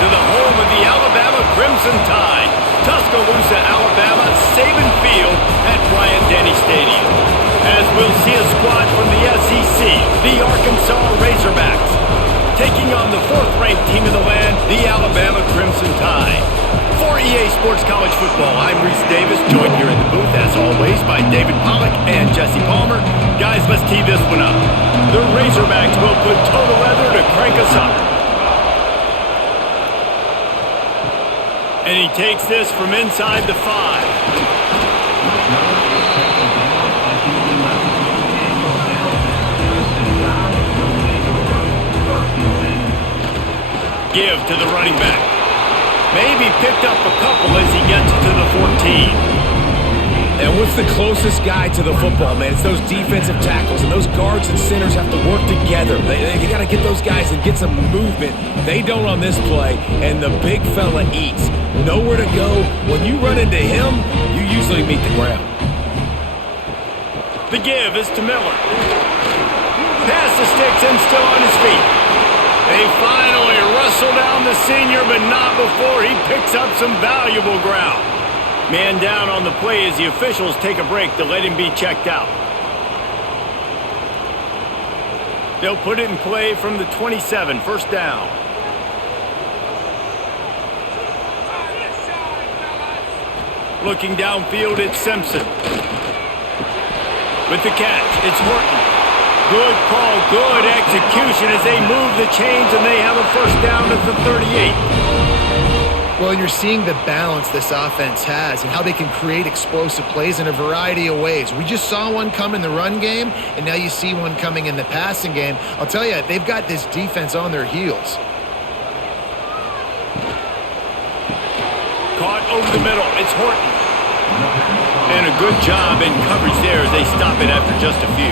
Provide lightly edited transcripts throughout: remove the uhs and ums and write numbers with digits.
to the home of the Alabama Crimson Tide, Tuscaloosa, Alabama, Saban Field at Bryant-Denny Stadium. As we'll see a squad from the SEC, the Arkansas Razorbacks, taking on the fourth-ranked team in the land, the Alabama Crimson Tide. For EA Sports College Football, I'm Reese Davis, joined here in the booth, as always, by David Pollack and Jesse Palmer. Guys, let's tee this one up. The Razorbacks will put total leather to crank us up. And he takes this from inside the 5. Give to the running back. Maybe picked up a couple as he gets to the 14. And what's the closest guy to the football, man? It's those defensive tackles, and those guards and centers have to work together. You got to get those guys and get some movement. They don't on this play, and the big fella eats. Nowhere to go. When you run into him, you usually meet the ground. The give is to Miller. Pass the sticks and still on his feet. They finally wrestle down the senior, but not before he picks up some valuable ground. Man down on the play as the officials take a break to let him be checked out. They'll put it in play from the 27, first down. Looking downfield, it's Simpson. With the catch, it's Horton. Good call, good execution as they move the chains, and they have a first down at the 38. Well, you're seeing the balance this offense has and how they can create explosive plays in a variety of ways. We just saw one come in the run game, and now you see one coming in the passing game. I'll tell you, they've got this defense on their heels. Caught over the middle, it's Horton. And a good job in coverage there as they stop it after just a few.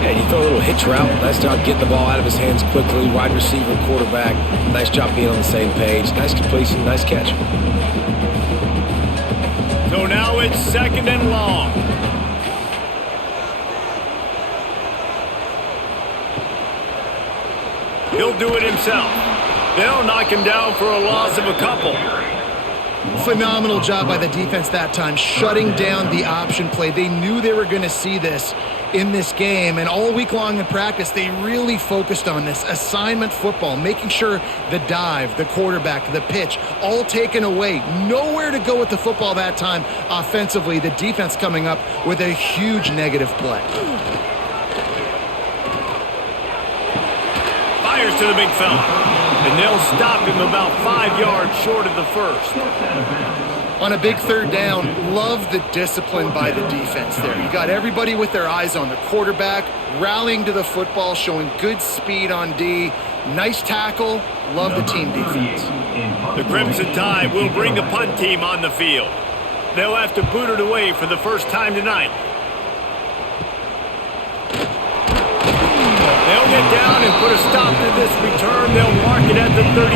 Yeah, you throw a little hitch route. Nice job getting the ball out of his hands quickly. Wide receiver, quarterback. Nice job being on the same page. Nice completion, nice catch. So now it's second and long. He'll do it himself. They'll knock him down for a loss of a couple. Phenomenal job by the defense that time, shutting down the option play. They knew they were going to see this in this game, and all week long in practice, they really focused on this assignment football, making sure the dive, the quarterback, the pitch, all taken away. Nowhere to go with the football that time offensively. The defense coming up with a huge negative play. Fires to the big fella. And they'll stop him about 5 yards short of the first. On a big third down, love the discipline by the defense there. You got everybody with their eyes on the quarterback, rallying to the football, showing good speed on D. Nice tackle. Love the team defense. The Crimson Tide will bring the punt team on the field. They'll have to boot it away for the first time tonight. They'll get down and put a stop to this return. They'll mark it at the 32.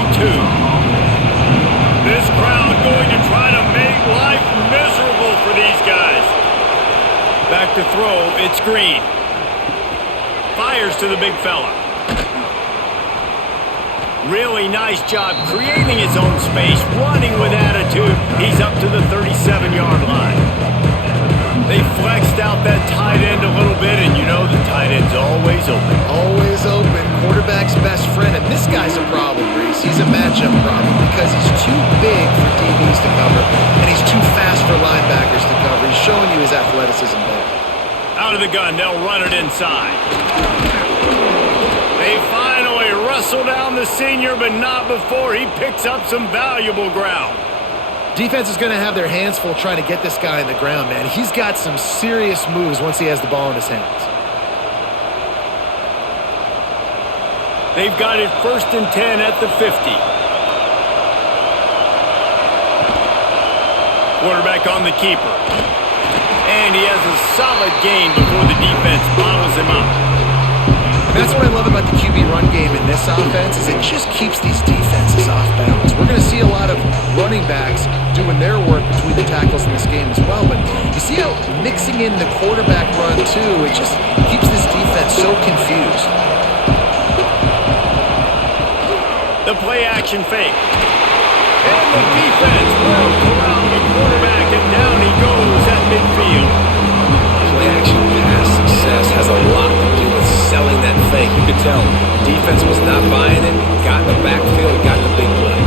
This crowd going to try to make life miserable for these guys. Back to throw, it's Green. Fires to the big fella. Really nice job creating his own space, running with attitude. He's up to the 37-yard line. They flexed out that tight end a little bit, and you know the tight end's always open. Always open. Quarterback's best friend, and this guy's a problem, Reese. He's a matchup problem because he's too big for DBs to cover, and he's too fast for linebackers to cover. He's showing you his athleticism there. Out of the gun, they'll run it inside. They finally wrestle down the senior, but not before he picks up some valuable ground. Defense is going to have their hands full trying to get this guy on the ground, man. He's got some serious moves once he has the ball in his hands. They've got it first and 10 at the 50. Quarterback on the keeper. And he has a solid gain before the defense bottles him up. And that's what I love about the QB run game in this offense is it just keeps these defenses off balance. We're going to see a lot of running backs doing their work between the tackles in this game as well. But you see how mixing in the quarterback run too, it just keeps this defense so confused. The play action fake. And the defense will corral the quarterback, and down he goes at midfield. Play action pass success has a lot to do with selling that fake. You could tell defense was not buying it, got in the backfield, got the big play.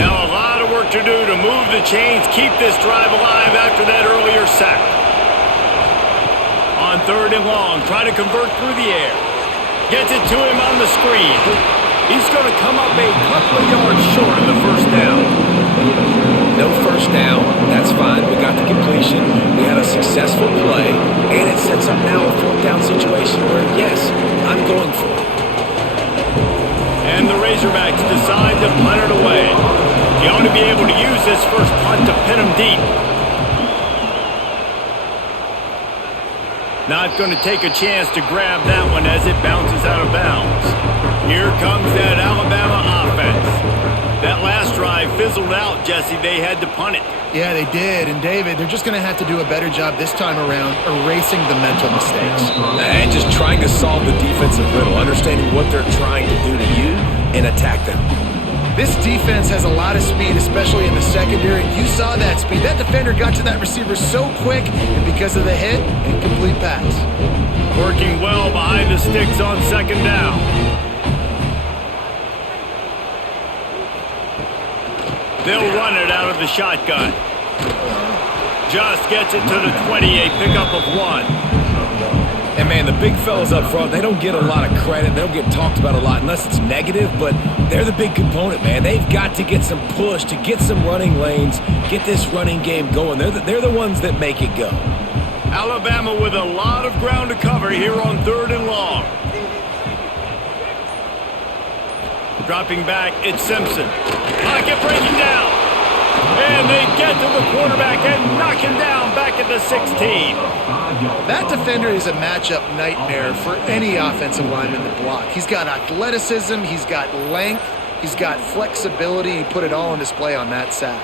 Now a lot of work to do to move the chains, keep this drive alive after that earlier sack. On 3rd and long, trying to convert through the air. Gets it to him on the screen. He's going to come up a couple of yards short of the first down. No first down. That's fine. We got the completion. We had a successful play. And it sets up now a 4th down situation where, yes, I'm going for it. And the Razorbacks decide to punt it away. You ought to be able to use this first punt to pin him deep. Not going to take a chance to grab that one as it bounces out of bounds. Here comes that Alabama offense. That last drive fizzled out, Jesse. They had to punt it. Yeah, they did. And, David, they're just going to have to do a better job this time around erasing the mental mistakes. And just trying to solve the defensive riddle, understanding what they're trying to do to you and attack them. This defense has a lot of speed, especially in the secondary. You saw that speed. That defender got to that receiver so quick, and because of the hit, incomplete pass. Working well behind the sticks on 2nd down. They'll run it out of the shotgun. Just gets it to the 20, a pickup of 1. And, man, the big fellas up front, they don't get a lot of credit. They don't get talked about a lot unless it's negative, but they're the big component, man. They've got to get some push, to get some running lanes, get this running game going. They're the ones that make it go. Alabama with a lot of ground to cover here on 3rd and long. Dropping back, it's Simpson. Pocket breaking down. And they get to the quarterback and knock him down back at the 16. That defender is a matchup nightmare for any offensive lineman to block. He's got athleticism, he's got length, he's got flexibility. He put it all on display on that sack.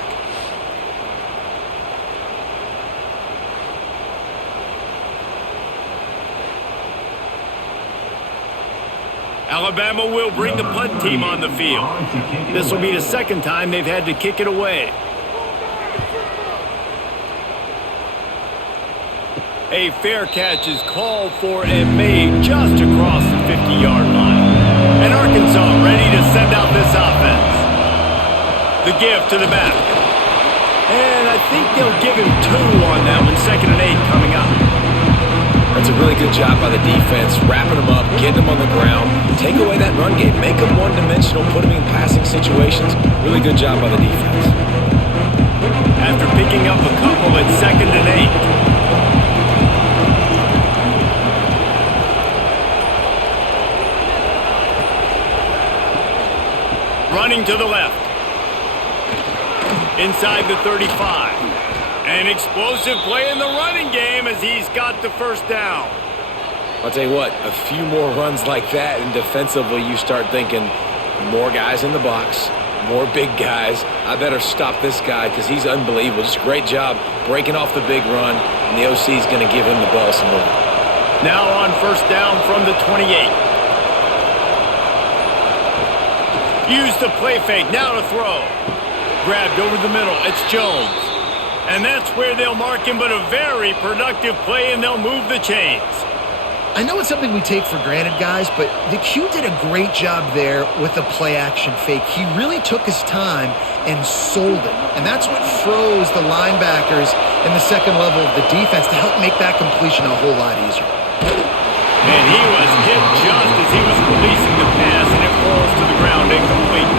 Alabama will bring the punt team on the field. This will be the 2nd time they've had to kick it away. A fair catch is called for and made just across the 50-yard line. And Arkansas ready to send out this offense. The give to the back. And I think they'll give him 2 on that one, 2nd and 8 coming up. That's a really good job by the defense, wrapping them up, getting them on the ground, take away that run game, make them one-dimensional, put them in passing situations. Really good job by the defense. After picking up a couple at 2nd and 8. Running to the left. Inside the 35. An explosive play in the running game as he's got the first down. I'll tell you what, a few more runs like that, and defensively you start thinking more guys in the box, more big guys. I better stop this guy because he's unbelievable. Just a great job breaking off the big run, and the OC is going to give him the ball some more. Now on first down from the 28. Use the play fake, now to throw. Grabbed over the middle, it's Jones. And that's where they'll mark him, but a very productive play, and they'll move the chains. I know it's something we take for granted, guys, but the Q did a great job there with the play-action fake. He really took his time and sold it. And that's what froze the linebackers in the second level of the defense to help make that completion a whole lot easier. And he was hit just as he was releasing the pass, and it falls to the ground incomplete.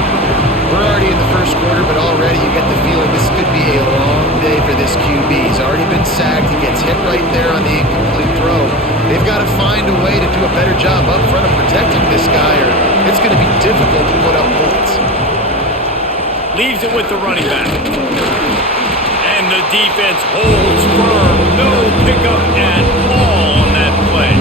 We're already in the first quarter, but already you get the feeling this could be a long day for this QB. He's already been sacked. He gets hit right there on the incomplete throw. They've got to find a way to do a better job up front of protecting this guy, or it's going to be difficult to put up points. Leaves it with the running back. And the defense holds firm. No pickup at all on that play.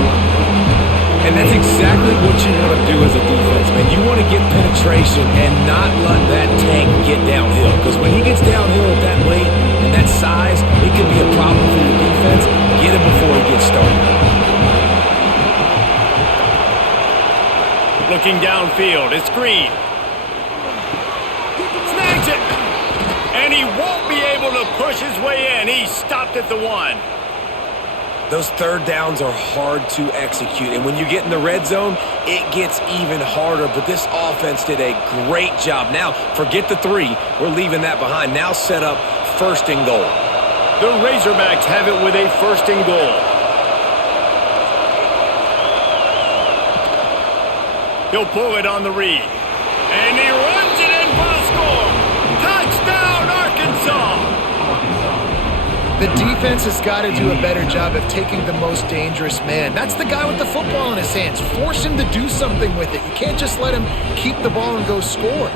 And that's exactly what you want to do as a defense, man. You want to get penetration and not let that tank get downhill. Because when he gets downhill at that weight and that size, it can be a get started. Looking downfield, it's Green. Snags it! And he won't be able to push his way in. He stopped at the 1. Those third downs are hard to execute, and when you get in the red zone, it gets even harder, but this offense did a great job. Now, forget the 3. We're leaving that behind. Now set up 1st and goal. The Razorbacks have it with a 1st and goal. He'll pull it on the read. And he runs it in for a score. Touchdown, Arkansas! The defense has got to do a better job of taking the most dangerous man. That's the guy with the football in his hands. Force him to do something with it. You can't just let him keep the ball and go score.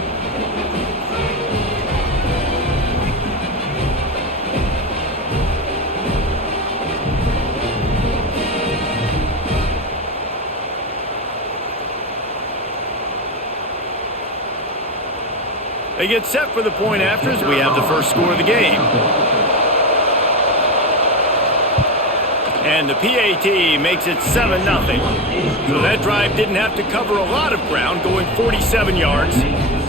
They get set for the point afters. We have the first score of the game. And the PAT makes it 7-0. So that drive didn't have to cover a lot of ground, going 47 yards.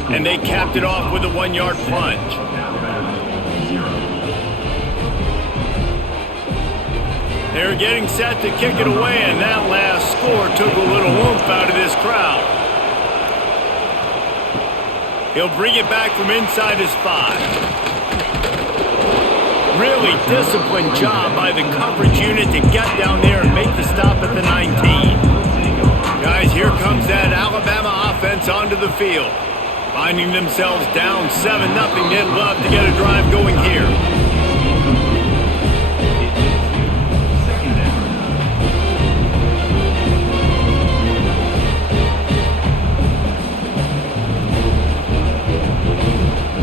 And they capped it off with a 1-yard plunge. They're getting set to kick it away, and that last score took a little oomph out of this crowd. He'll bring it back from inside his 5. Really disciplined job by the coverage unit to get down there and make the stop at the 19. Guys, here comes that Alabama offense onto the field. Finding themselves down 7-0, they'd love to get a drive going here.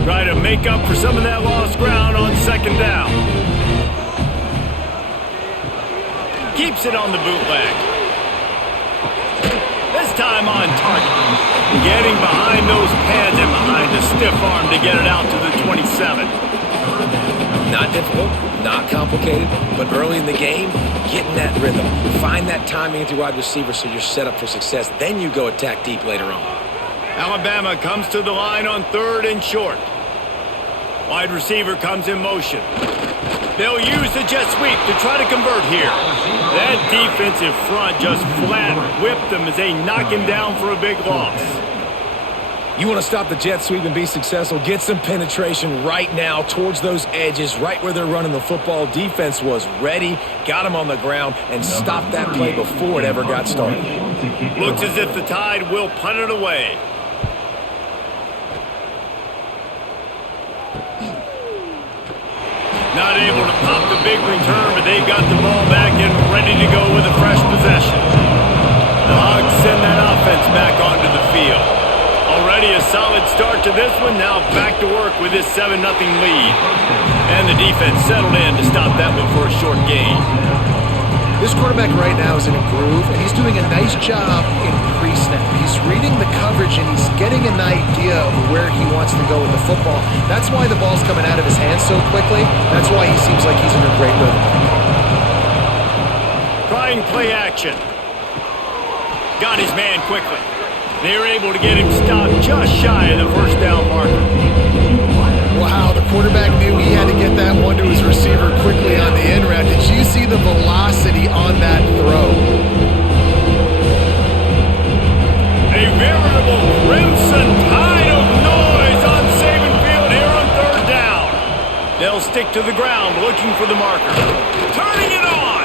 Try to make up for some of that lost ground on 2nd down. Keeps it on the bootleg. This time on target. Getting behind those pads and behind the stiff arm to get it out to the 27. Not difficult, not complicated, but early in the game, get in that rhythm. Find that timing at your wide receiver so you're set up for success. Then you go attack deep later on. Alabama comes to the line on 3rd and short. Wide receiver comes in motion. They'll use the jet sweep to try to convert here. That defensive front just flat whipped them as they knock him down for a big loss. You want to stop the jet sweep and be successful, get some penetration right now towards those edges, right where they're running the football. Defense was ready, got him on the ground, and stopped that play before it ever got started. Looks as if the Tide will punt it away. Not able to pop the big return, but they've got the ball back and ready to go with a fresh possession. The Hogs send that offense back onto the field. Already a solid start to this one, now back to work with this 7-0 lead. And the defense settled in to stop that one for a short gain. This quarterback right now is in a groove, and he's doing a nice job in pre-snap. He's reading the coverage, and he's getting an idea of where he wants to go with the football. That's why the ball's coming out of his hands so quickly. That's why he seems like he's in a great rhythm. Trying play action. Got his man quickly. They were able to get him stopped just shy of the 1st down marker. Wow, the quarterback knew he had to get that one to his receiver quickly on the in route. Did you see the velocity on that throw? A veritable crimson tide of noise on Saban Field here on 3rd down. They'll stick to the ground looking for the marker. Turning it on!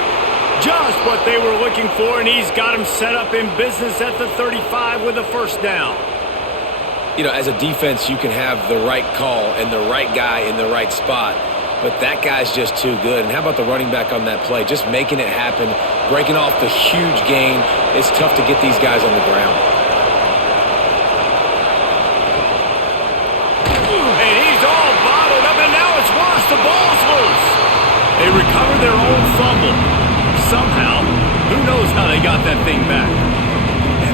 Just what they were looking for, and he's got him set up in business at the 35 with a 1st down. You know, as a defense, you can have the right call and the right guy in the right spot, but that guy's just too good. And how about the running back on that play? Just making it happen, breaking off the huge gain. It's tough to get these guys on the ground. And he's all bottled up, and now it's worse. The ball's loose. They recover their own fumble. Somehow, who knows how they got that thing back.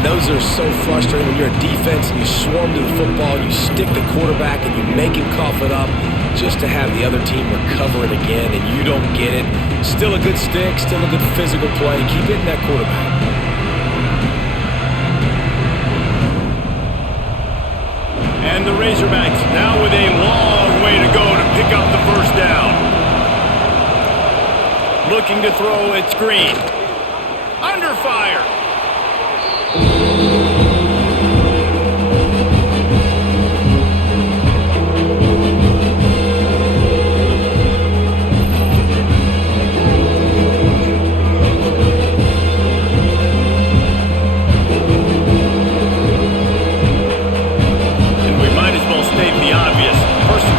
Those are so frustrating when you're a defense and you swarm to the football, you stick the quarterback and you make him cough it up just to have the other team recover it again and you don't get it. Still a good stick, still a good physical play. Keep hitting that quarterback. And the Razorbacks now with a long way to go to pick up the first down. Looking to throw, it's Green. Under fire.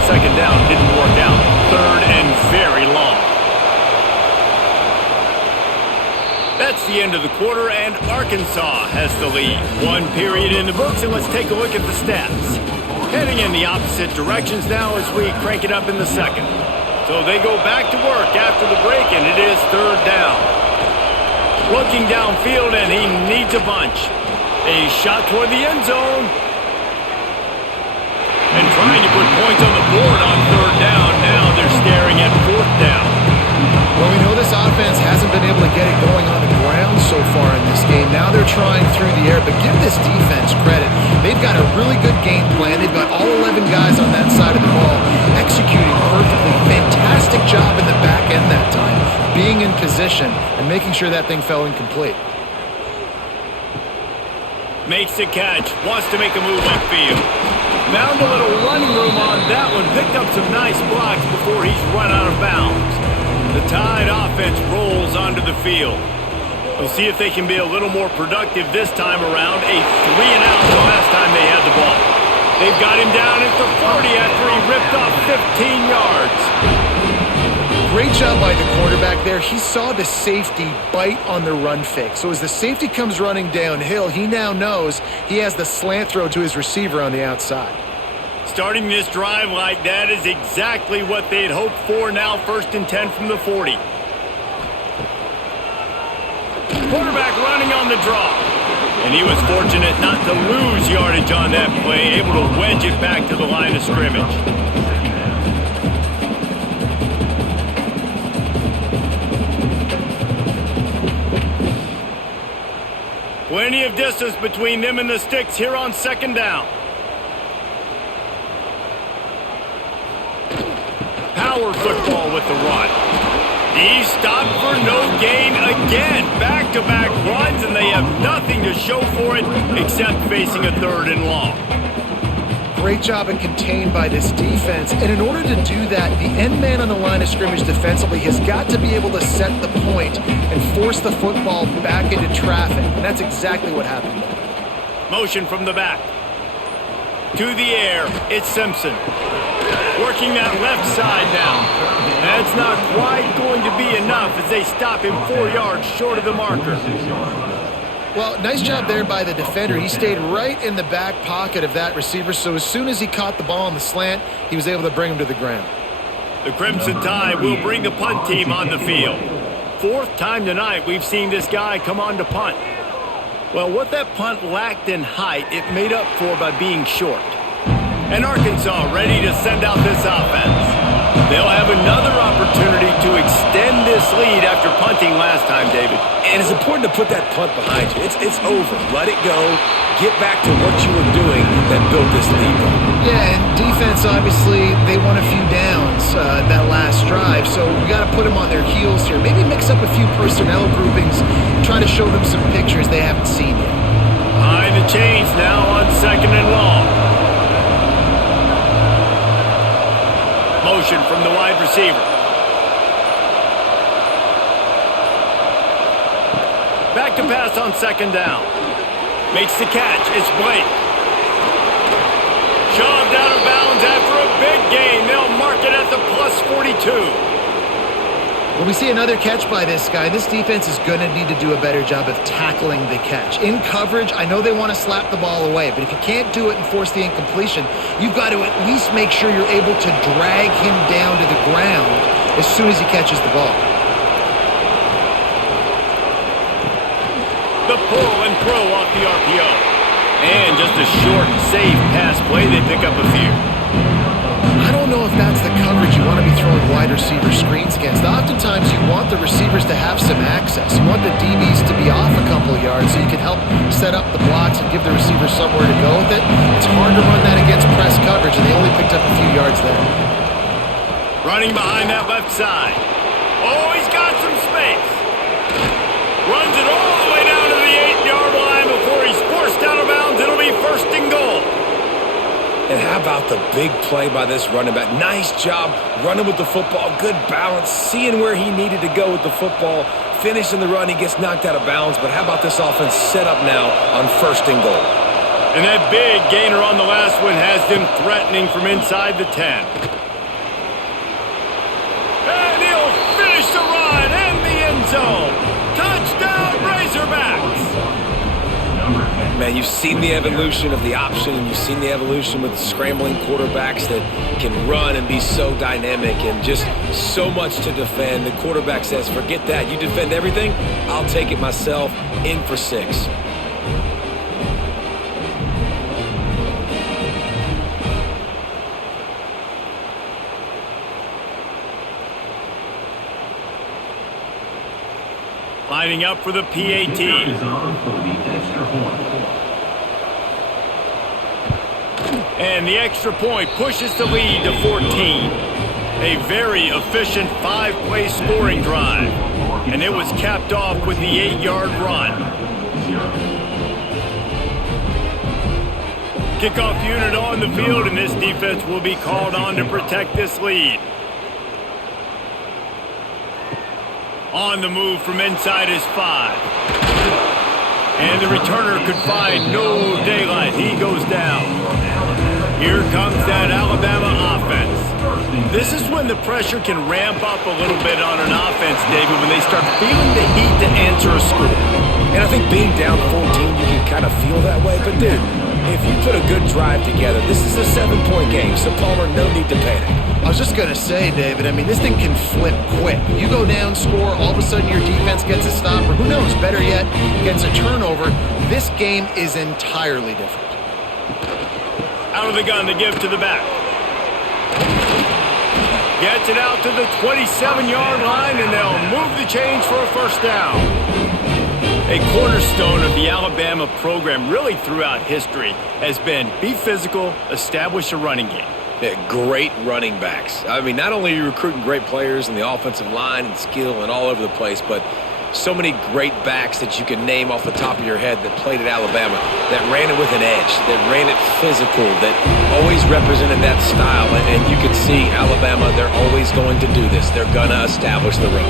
Second down didn't work out. Third and very long. That's the end of the quarter, and Arkansas has the lead. One period in the books, and let's take a look at the stats. Heading in the opposite directions now as we crank it up in the second. So they go back to work after the break, and it is third down. Looking downfield, and he needs a bunch. A shot toward the end zone. And trying to put points on the board on third down. Now they're staring at fourth down. Well, we know this offense hasn't been able to get it going on the ground so far in this game. Now they're trying through the air, but give this defense credit. They've got a really good game plan. They've got all 11 guys on that side of the ball executing perfectly. Fantastic job in the back end that time, being in position and making sure that thing fell incomplete. Makes the catch. Wants to make a move upfield. Found a little running room on that one. Picked up some nice blocks before he's run out of bounds. The Tide offense rolls onto the field. We'll see if they can be a little more productive this time around. A 3-and-out the last time they had the ball. They've got him down at the 40 after he ripped off 15 yards. Great job by the quarterback there. He saw the safety bite on the run fake. So as the safety comes running downhill, he now knows he has the slant throw to his receiver on the outside. Starting this drive like that is exactly what they'd hoped for. Now 1st and 10 from the 40. Quarterback running on the draw. And he was fortunate not to lose yardage on that play, able to wedge it back to the line of scrimmage. Plenty of distance between them and the sticks here on second down. Power football with the run. He's stopped for no gain again. Back-to-back runs, and they have nothing to show for it except facing a 3rd and long. Great job and contained by this defense. And in order to do that, the end man on the line of scrimmage defensively has got to be able to set the point and force the football back into traffic. And that's exactly what happened there. Motion from the back. To the air, it's Simpson. Working that left side now. That's not quite going to be enough as they stop him 4 yards short of the marker. Well, nice job there by the defender. He stayed right in the back pocket of that receiver, so as soon as he caught the ball on the slant, he was able to bring him to the ground. The Crimson Tide will bring the punt team on the field. 4th time tonight we've seen this guy come on to punt. Well, what that punt lacked in height, it made up for by being short. And Arkansas ready to send out this offense. They'll have another opportunity to extend this lead after punting last time, David. And it's important to put that punt behind you. It's over. Let it go. Get back to what you were doing that built this lead. Yeah, and defense, obviously, they won a few downs that last drive, so we got to put them on their heels here. Maybe mix up a few personnel groupings and try to show them some pictures they haven't seen yet. Behind the chains now on 2nd and long. Motion from the wide receiver. Back to pass on 2nd down. Makes the catch. It's Blake. Shoved out of bounds after a big gain. They'll mark it at the plus 42. When we see another catch by this guy, this defense is going to need to do a better job of tackling the catch. In coverage, I know they want to slap the ball away, but if you can't do it and force the incompletion, you've got to at least make sure you're able to drag him down to the ground as soon as he catches the ball. The pull and throw off the RPO. And just a short, safe pass play, they pick up a few. I don't know if that's the coverage coverage you want to be throwing wide receiver screens against. Oftentimes you want the receivers to have some access. You want the DBs to be off a couple of yards so you can help set up the blocks and give the receiver somewhere to go with it. It's hard to run that against press coverage, and they only picked up a few yards there. Running behind that left side. Oh, he's got some space. Runs it all the way down to the 8-yard line before he's forced out of bounds. It'll be 1st and goal. And how about the big play by this running back? Nice job running with the football. Good balance, seeing where he needed to go with the football. Finishing the run, he gets knocked out of bounds. But how about this offense set up now on 1st and goal? And that big gainer on the last one has them threatening from inside the 10. And he'll finish the run in the end zone. Touchdown, Razorbacks! Man, you've seen the evolution of the option, and you've seen the evolution with scrambling quarterbacks that can run and be so dynamic and just so much to defend. The quarterback says, forget that. You defend everything, I'll take it myself. In for 6. Lining up for the PAT. And the extra point pushes the lead to 14. A very efficient 5-play scoring drive. And it was capped off with the 8-yard run. Kickoff unit on the field, and this defense will be called on to protect this lead. On the move from inside his 5. And the returner could find no daylight. He goes down. Here comes that Alabama offense. This is when the pressure can ramp up a little bit on an offense, David, when they start feeling the heat to answer a score. And I think being down 14, you can kind of feel that way. But, dude, if you put a good drive together, this is a 7-point game, so Palmer, no need to panic. I was just going to say, David, I mean, this thing can flip quick. You go down, score, all of a sudden your defense gets a stop, or who knows, better yet, gets a turnover. This game is entirely different. Out of the gun to give to the back. Gets it out to the 27-yard line, and they'll move the chains for a 1st down. A cornerstone of the Alabama program really throughout history has been be physical, establish a running game. Yeah, great running backs. I mean, not only are you recruiting great players in the offensive line and skill and all over the place, but so many great backs that you can name off the top of your head that played at Alabama, that ran it with an edge, that ran it physical, that always represented that style. And you can see Alabama, they're always going to do this. They're going to establish the run.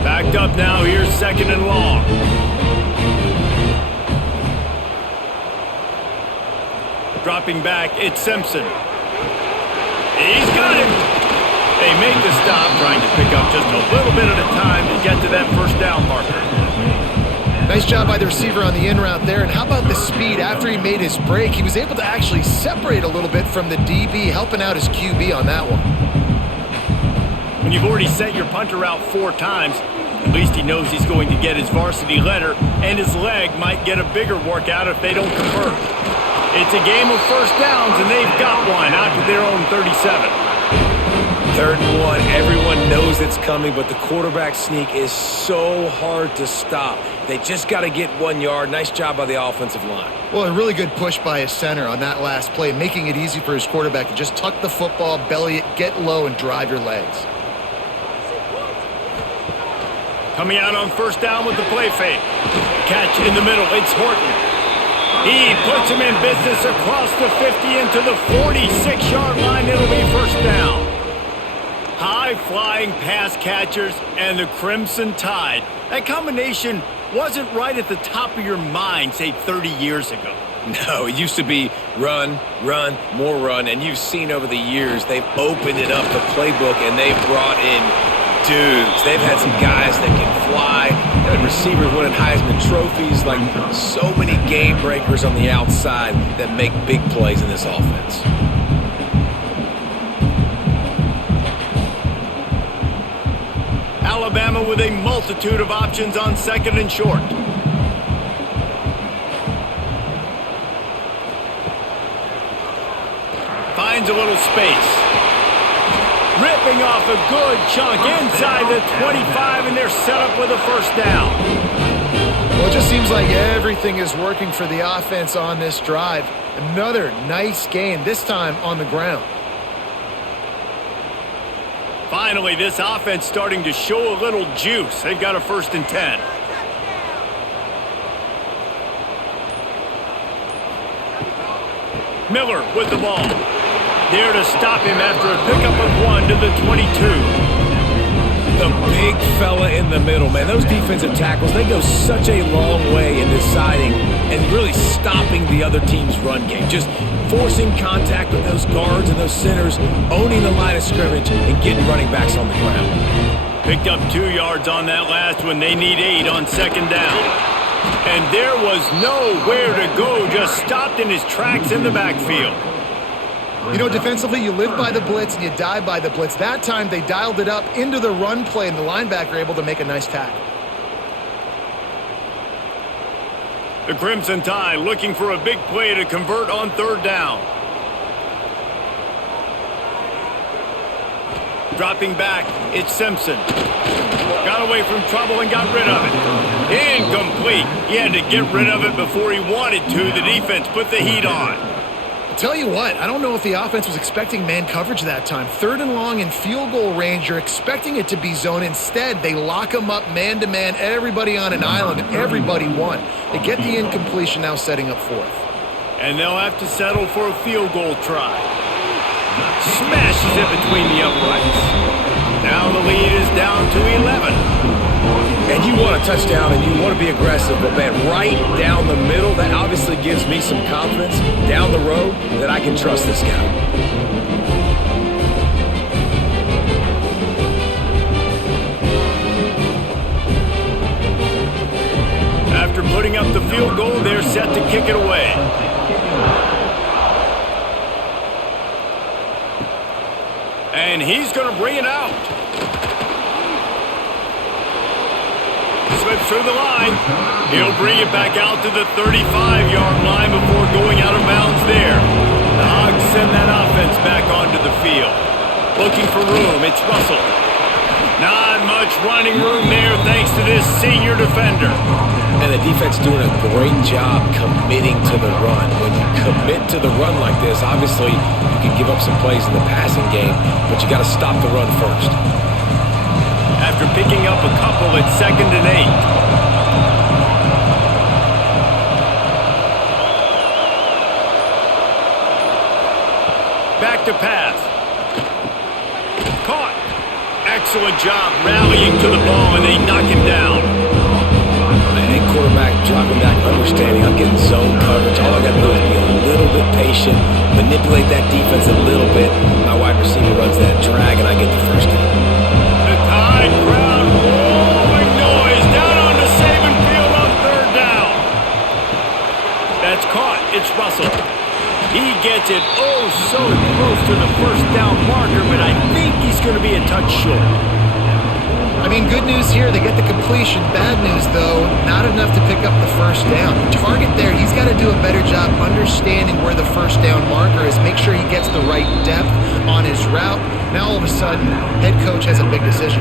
Backed up now, here's 2nd and long. Dropping back, it's Simpson. He's got him. They make the stop, trying to pick up just a little bit at a time to get to that 1st down marker. Nice job by the receiver on the in route there. And how about the speed after he made his break? He was able to actually separate a little bit from the DB, helping out his QB on that one. When you've already set your punter out 4 times, at least he knows he's going to get his varsity letter, and his leg might get a bigger workout if they don't convert. It's a game of 1st downs, and they've got one out to their own 37. 3rd and 1, everyone knows it's coming, but the quarterback sneak is so hard to stop. They just got to get 1 yard. Nice job by the offensive line. Well, a really good push by his center on that last play, making it easy for his quarterback to just tuck the football, belly it, get low, and drive your legs. Coming out on 1st down with the play fake. Catch in the middle, it's Horton. He puts him in business across the 50 into the 46-yard line. It'll be 1st down. High-flying pass catchers and the Crimson Tide. That combination wasn't right at the top of your mind, say, 30 years ago. No, it used to be run, run, more run, and you've seen over the years they've opened it up, the playbook, and they've brought in dudes. They've had some guys that can fly, and receivers winning Heisman trophies, like so many game breakers on the outside that make big plays in this offense. Alabama with a multitude of options on 2nd and short. Finds a little space. Ripping off a good chunk inside the 25, and they're set up with a first down. Well, it just seems like everything is working for the offense on this drive. Another nice gain, this time on the ground. Finally, this offense starting to show a little juice. They've got a 1st and 10. Miller with the ball. There to stop him after a pickup of 1 to the 22. The big fella in the middle, man. Those defensive tackles, they go such a long way in deciding and really stopping the other team's run game. Just forcing contact with those guards and those centers, owning the line of scrimmage, and getting running backs on the ground. Picked up 2 yards on that last one. They need 8 on 2nd down. And there was nowhere to go, just stopped in his tracks in the backfield. You know, defensively, you live by the blitz and you die by the blitz. That time, they dialed it up into the run play, and the linebacker able to make a nice tackle. The Crimson Tide looking for a big play to convert on 3rd down. Dropping back, it's Simpson. Got away from trouble and got rid of it. Incomplete. He had to get rid of it before he wanted to. The defense put the heat on. Tell you what, I don't know if the offense was expecting man coverage that time. 3rd and long in field goal range, you're expecting it to be zone. Instead, they lock them up man-to-man, everybody on an island, and everybody won. They get the incompletion, now setting up 4th. And they'll have to settle for a field goal try. Smashes it between the uprights. Now the lead is down to 11. And you want a touchdown and you want to be aggressive, but man, right down the middle, that obviously gives me some confidence down the road that I can trust this guy. After putting up the field goal, they're set to kick it away. And he's going to bring it out. Slips through the line. He'll bring it back out to the 35-yard line before going out of bounds there. The Hogs send that offense back onto the field. Looking for room, it's Russell. Not much running room there thanks to this senior defender. And the defense doing a great job committing to the run. When you commit to the run like this, obviously you can give up some plays in the passing game, but you got to stop the run first. After picking up a couple, it's 2nd and 8. Back to pass. Caught. Excellent job rallying to the ball, and they knock him down. Hey, quarterback dropping back, understanding I'm getting zone coverage. All I got to do is be a little bit patient, manipulate that defense a little bit. My wide receiver runs that drag, and I get the first down. The Tide crowd rolling noise down on the Saban field on 3rd down. That's caught. It's Russell. He gets it oh so close to the 1st down marker, but I think he's going to be a touch short. I mean, good news here, they get the completion. Bad news, though, not enough to pick up the 1st down. The target there, he's got to do a better job understanding where the 1st down marker is, make sure he gets the right depth on his route. Now, all of a sudden, head coach has a big decision.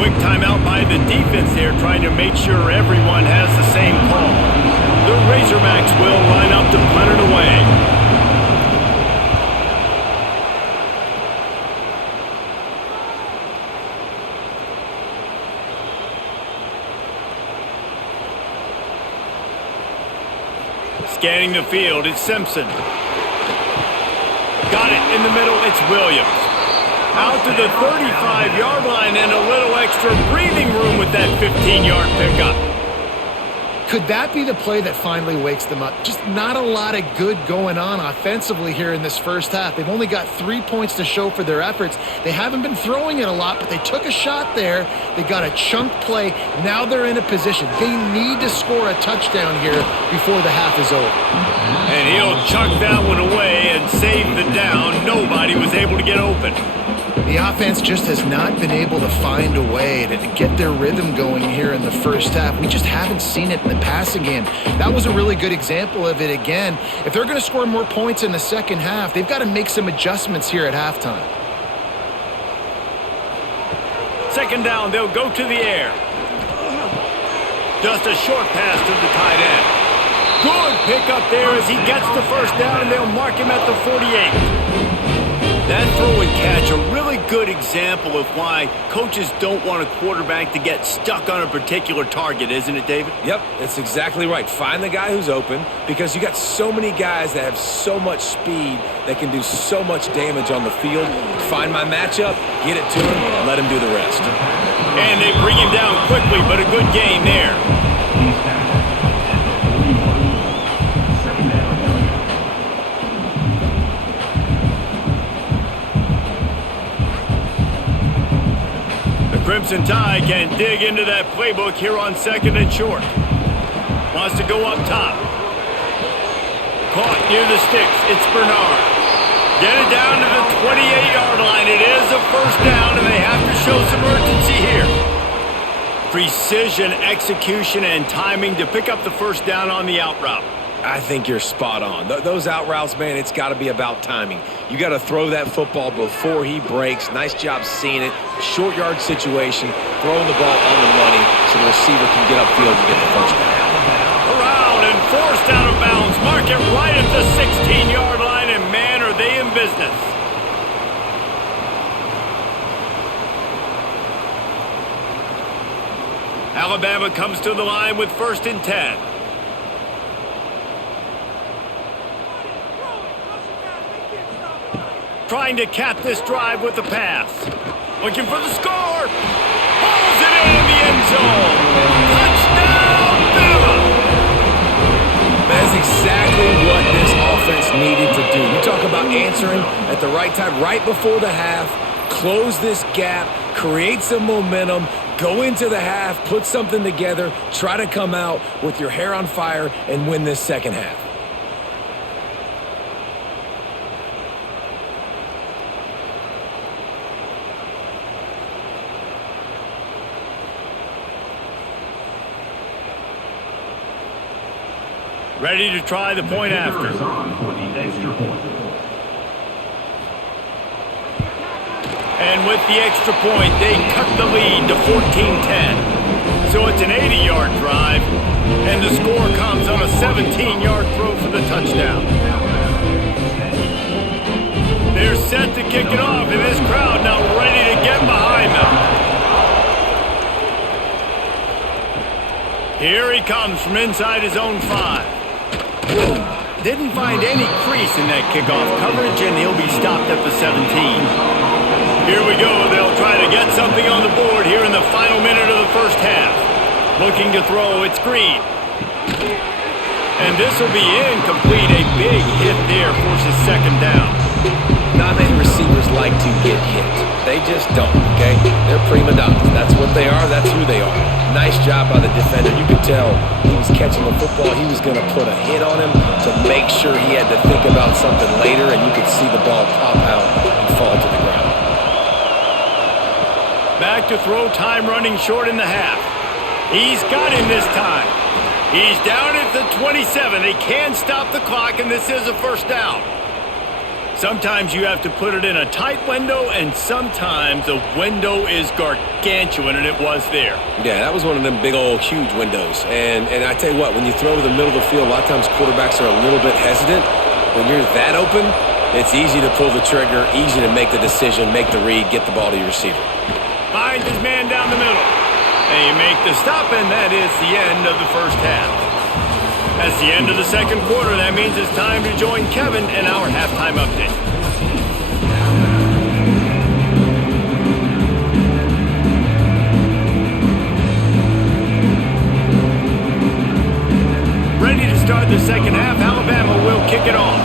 Quick timeout by the defense there, trying to make sure everyone has the same call. The Razorbacks will line up to punt it away. Scanning the field, it's Simpson. Got it in the middle, it's Williams. Out to the 35-yard line and a little extra breathing room with that 15-yard pickup. Could that be the play that finally wakes them up? Just not a lot of good going on offensively here in this first half. They've only got 3 points to show for their efforts. They haven't been throwing it a lot, but they took a shot there. They got a chunk play. Now they're in a position. They need to score a touchdown here before the half is over. And he'll chuck that one away and save the down. Nobody was able to get open. The offense just has not been able to find a way to get their rhythm going here in the first half. We just haven't seen it in the passing game. That was a really good example of it again. If they're going to score more points in the second half, they've got to make some adjustments here at halftime. Second down, they'll go to the air. Just a short pass to the tight end. Good pickup there as he gets the first down, and they'll mark him at the 48. That throw and catch, a really good example of why coaches don't want a quarterback to get stuck on a particular target, isn't it, David? Yep, that's exactly right. Find the guy who's open because you got so many guys that have so much speed that can do so much damage on the field. Find my matchup, get it to him, and let him do the rest. And they bring him down quickly, but a good gain there. Crimson Tide can dig into that playbook here on second and short. Wants to go up top. Caught near the sticks. It's Bernard. Get it down to the 28-yard line. It is a first down, and they have to show some urgency here. Precision, execution, and timing to pick up the first down on the out route. I think you're spot on. Those out routes, man, it's got to be about timing. You got to throw that football before he breaks. Nice job seeing it. Short yard situation, throwing the ball on the money so the receiver can get upfield and get the first down. Around and forced out of bounds. Mark it right at the 16-yard line, and man, are they in business. Alabama comes to the line with 1st and 10. Trying to cap this drive with the pass. Looking for the score. Pulls it in the end zone. Touchdown, Bama! That's exactly what this offense needed to do. You talk about answering at the right time, right before the half, close this gap, create some momentum, go into the half, put something together, try to come out with your hair on fire and win this second half. Ready to try the point after. And with the extra point, they cut the lead to 14-10. So it's an 80-yard drive, and the score comes on a 17-yard throw for the touchdown. They're set to kick it off, and this crowd now ready to get behind them. Here he comes from inside his own 5. Didn't find any crease in that kickoff coverage, and he'll be stopped at the 17. Here we go. They'll try to get something on the board here in the final minute of the first half. Looking to throw. It's Green. And this will be incomplete. A big hit there forces second down. Not many receivers like to get hit. They just don't, okay? They're prima donnas. That's what they are. That's who they are. Nice job by the defender. You could tell he was catching the football. He was going to put a hit on him to make sure he had to think about something later, and you could see the ball pop out and fall to the ground. Back to throw, time running short in the half. He's got him this time. He's down at the 27. They can't stop the clock, and this is a first down. Sometimes you have to put it in a tight window, and sometimes the window is gargantuan, and it was there. Yeah, that was one of them big old huge windows. And I tell you what, when you throw to the middle of the field, a lot of times quarterbacks are a little bit hesitant. When you're that open, it's easy to pull the trigger, easy to make the decision, make the read, get the ball to your receiver. Finds his man down the middle. They make the stop, and that is the end of the first half. That's the end of the second quarter. That means it's time to join Kevin in our halftime update. Ready to start the second half. Alabama will kick it off.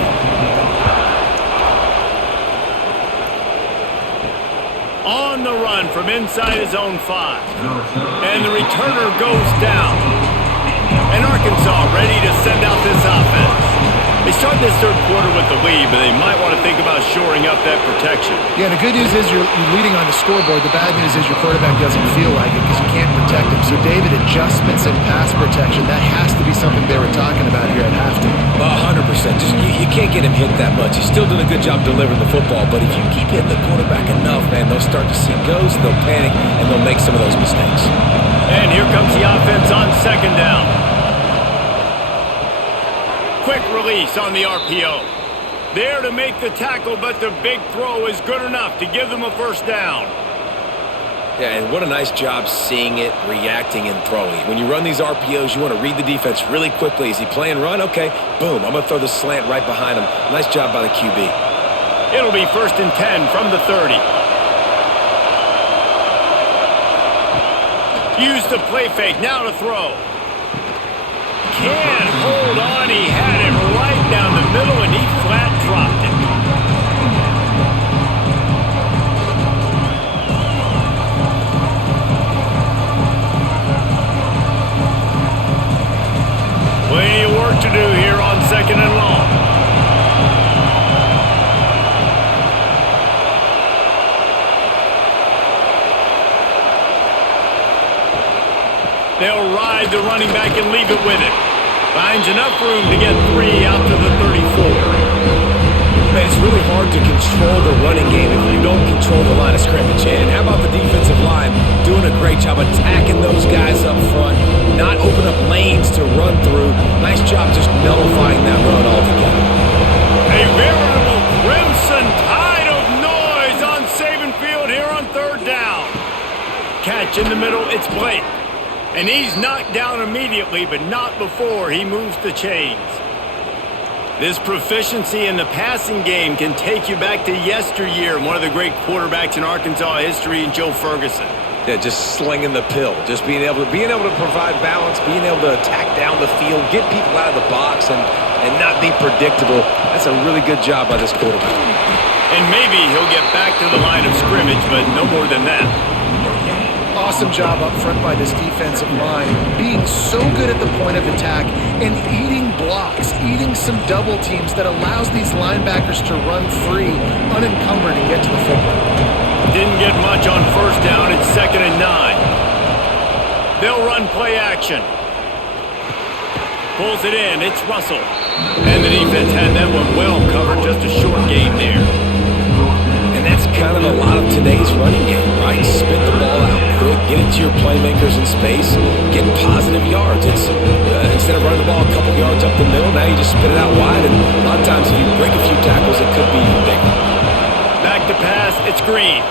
On the run from inside his own 5. And the returner goes down. And Arkansas ready to send out this offense. They start this third quarter with the lead, but they might want to think about shoring up that protection. Yeah, the good news is you're leading on the scoreboard. The bad news is your quarterback doesn't feel like it because you can't protect him. So, David, adjustments in pass protection, that has to be something they were talking about here at halftime. 100%. Just you can't get him hit that much. He's still doing a good job delivering the football, but if you keep hitting the quarterback enough, man, they'll start to see ghosts, they'll panic, and they'll make some of those mistakes. And here comes the offense on second down. Quick release on the RPO. There to make the tackle, but the big throw is good enough to give them a first down. Yeah, and what a nice job seeing it, reacting, and throwing. When you run these RPOs, you want to read the defense really quickly. Is he playing run? Okay, boom, I'm going to throw the slant right behind him. Nice job by the QB. It'll be 1st and 10 from the 30. Use the play fake, now to throw. Can't hold on, he had it right down the middle and he flat dropped it. Plenty of work to do here on 2nd and long. They'll ride the running back and leave it with it. Finds enough room to get 3 out to the 34. Man, it's really hard to control the running game if you don't control the line of scrimmage. And how about the defensive line doing a great job attacking those guys up front, not open up lanes to run through. Nice job just nullifying that run altogether. A veritable crimson tide of noise on Saban Field here on 3rd down. Catch in the middle, it's Blake. And he's knocked down immediately, but not before he moves the chains. This proficiency in the passing game can take you back to yesteryear and one of the great quarterbacks in Arkansas history, in Joe Ferguson. Yeah, just slinging the pill, just being able to provide balance, being able to attack down the field, get people out of the box, and not be predictable. That's a really good job by this quarterback. And maybe he'll get back to the line of scrimmage, but no more than that. Awesome job up front by this defensive line, being so good at the point of attack and eating blocks, eating some double teams that allows these linebackers to run free, unencumbered, and get to the football. Didn't get much on 1st down. It's 2nd and 9. They'll run play action. Pulls it in. It's Russell. And the defense had that one well covered. Just a short game there. And that's kind of a lot of today's running game, right? Spit the ball out quick, get it to your playmakers in space, get positive yards. It's instead of running the ball a couple yards up the middle, now you just spit it out wide, and a lot of times if you break a few tackles, it could be even bigger. Back to pass, it's Green.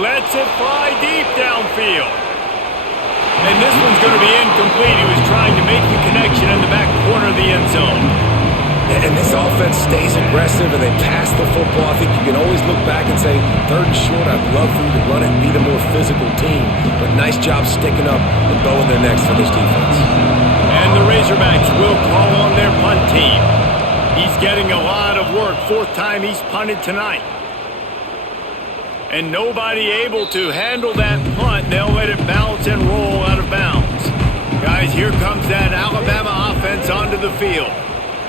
Lets it fly deep downfield. And this one's going to be incomplete. He was trying to make the connection in the back corner of the end zone. And this offense stays aggressive and they pass the football. I think you can always look back and say, 3rd and short, I'd love for you to run it and be the more physical team. But nice job sticking up and bowing their necks for this defense. And the Razorbacks will call on their punt team. He's getting a lot of work. 4th time he's punted tonight. And nobody able to handle that punt. They'll let it bounce and roll out of bounds. Guys, here comes that Alabama offense onto the field.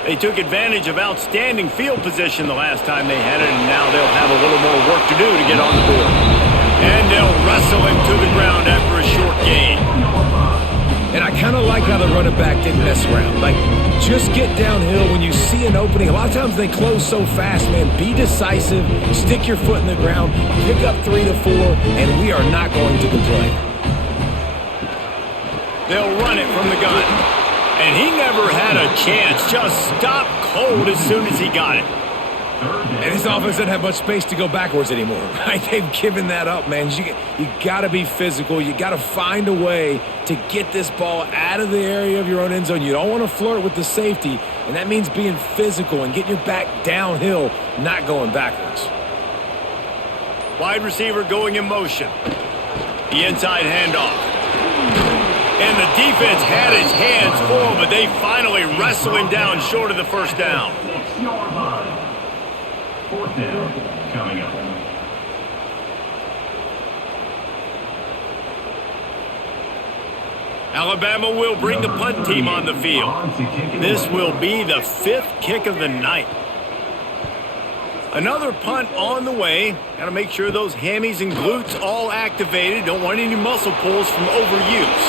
They took advantage of outstanding field position the last time they had it, and now they'll have a little more work to do to get on the board. And they'll wrestle him to the ground after a short gain. And I kind of like how the running back didn't mess around. Like, just get downhill when you see an opening. A lot of times they close so fast, man. Be decisive, stick your foot in the ground, pick up 3 to 4, and we are not going to complain. They'll run it from the gun. And he never had a chance, just stopped cold as soon as he got it. And this offense doesn't have much space to go backwards anymore, right? They've given that up, man. You got to be physical. You got to find a way to get this ball out of the area of your own end zone. You don't want to flirt with the safety, and that means being physical and getting your back downhill, not going backwards. Wide receiver going in motion. The inside handoff. And the defense had his hands full, but they finally wrestle him down short of the 1st down. 4th down coming up. Alabama will bring the punt team on the field. This will be the 5th kick of the night. Another punt on the way. Got to make sure those hammies and glutes all activated. Don't want any muscle pulls from overuse.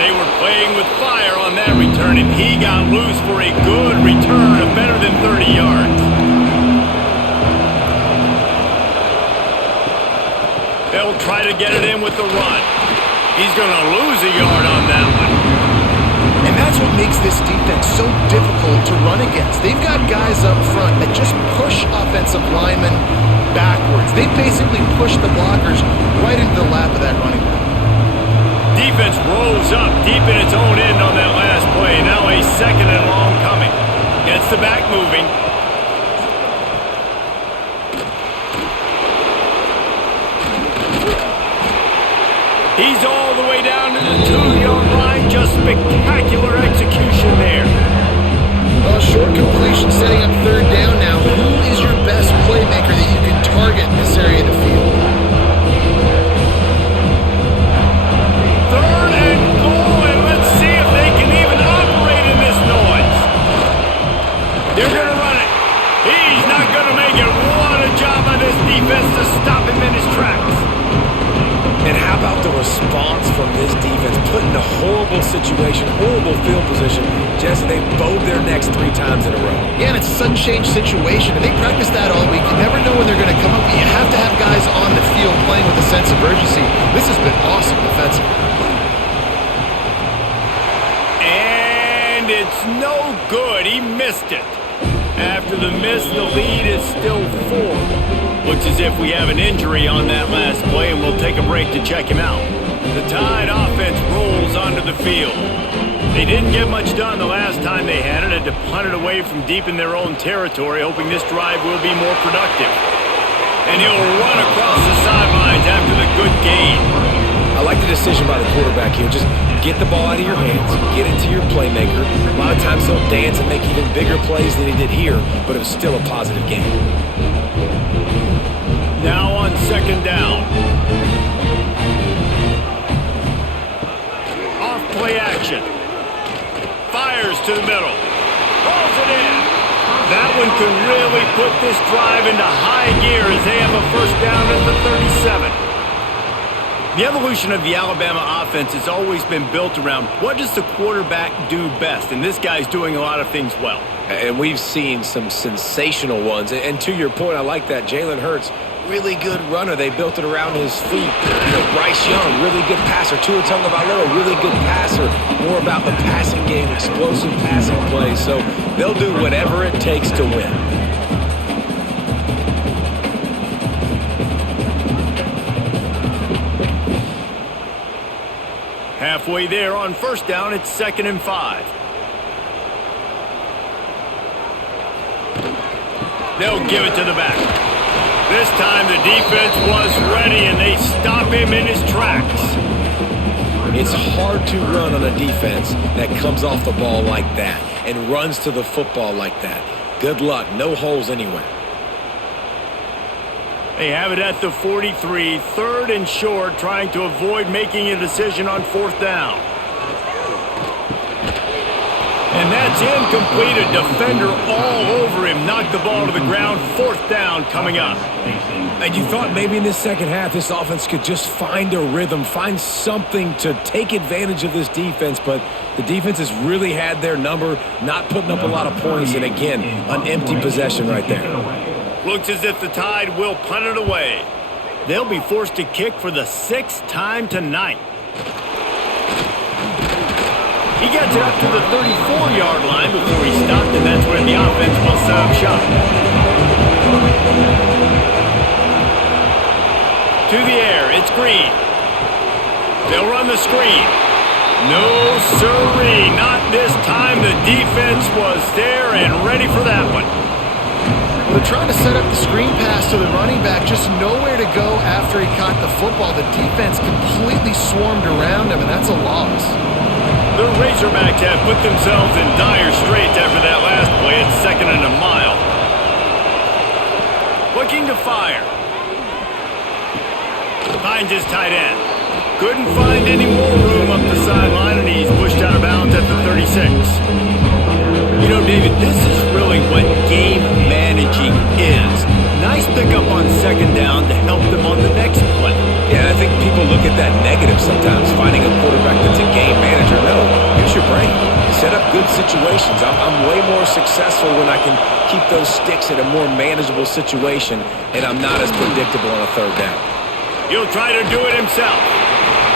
They were playing with fire on that return, and he got loose for a good return of better than 30 yards. They'll try to get it in with the run. He's going to lose a yard on that one. And that's what makes this defense so difficult to run against. They've got guys up front that just push offensive linemen backwards. They basically push the blockers right into the lap of that running back. Defense rolls up deep in its own end on that last play. Now a 2nd and long coming. Gets the back moving. He's all the way down to the 2-yard line. Just spectacular execution there. Well, short completion setting up 3rd down now. Who is your best playmaker that you can target in this area of the field? 3rd and goal, and let's see if they can even operate in this noise. They're going to run it. He's not going to make it. What a job by this defense to stop him in his tracks. And how about the response from this defense? Put in a horrible situation, horrible field position, just they bowed their necks 3 times in a row. Yeah, and it's a sudden change situation, and they practice that all week. You never know when they're going to come up, but you have to have guys on the field playing with a sense of urgency. This has been awesome defensively. And it's no good. He missed it. After the miss, the lead is still 4. Looks as if we have an injury on that last play, and we'll take a break to check him out. The Tide offense rolls onto the field. They didn't get much done the last time they had it. Had to punt it away from deep in their own territory, hoping this drive will be more productive. And he'll run across the sidelines after the good gain. I like the decision by the quarterback here. Just get the ball out of your hands, get it to your playmaker. A lot of times he'll dance and make even bigger plays than he did here, but it was still a positive game. Now on 2nd down. Off play action. Fires to the middle. Pulls it in. That one could really put this drive into high gear as they have a 1st down at the 37. The evolution of the Alabama offense has always been built around what does the quarterback do best, and this guy's doing a lot of things well. And we've seen some sensational ones. And to your point, I like that. Jalen Hurts, really good runner. They built it around his feet. You know, Bryce Young, really good passer. Tua Tagovailoa, really good passer. More about the passing game, explosive passing plays. So they'll do whatever it takes to win. Halfway there on 1st down, it's 2nd and 5. They'll give it to the back. This time the defense was ready, and they stop him in his tracks. It's hard to run on a defense that comes off the ball like that and runs to the football like that. Good luck. No holes anywhere. They have it at the 43, 3rd and short, trying to avoid making a decision on 4th down. And that's incomplete. A defender all over him. Knocked the ball to the ground. 4th down coming up. And you thought maybe in this second half this offense could just find a rhythm, find something to take advantage of this defense, but the defense has really had their number, not putting up a lot of points, and again, an empty possession right there. Looks as if the Tide will punt it away. They'll be forced to kick for the 6th time tonight. He gets it up to the 34-yard line before he stopped, and that's where the offense will set up shop. To the air, it's Green. They'll run the screen. No sirree, not this time. The defense was there and ready for that one. They're trying to set up the screen pass to the running back, just nowhere to go after he caught the football. The defense completely swarmed around him, and that's a loss. The Razorbacks have put themselves in dire straits after that last play. It's 2nd and a mile. Looking to fire. Finds his tight end. Couldn't find any more room up the sideline, and he's pushed out of bounds at the 36. You know, David, this is really what game managing is. Nice pickup on second down to help them on the next play. Yeah, I think people look at that negative sometimes, finding a quarterback that's a game manager. No, use your brain. Set up good situations. I'm way more successful when I can keep those sticks in a more manageable situation, and I'm not as predictable on a third down. He'll try to do it himself.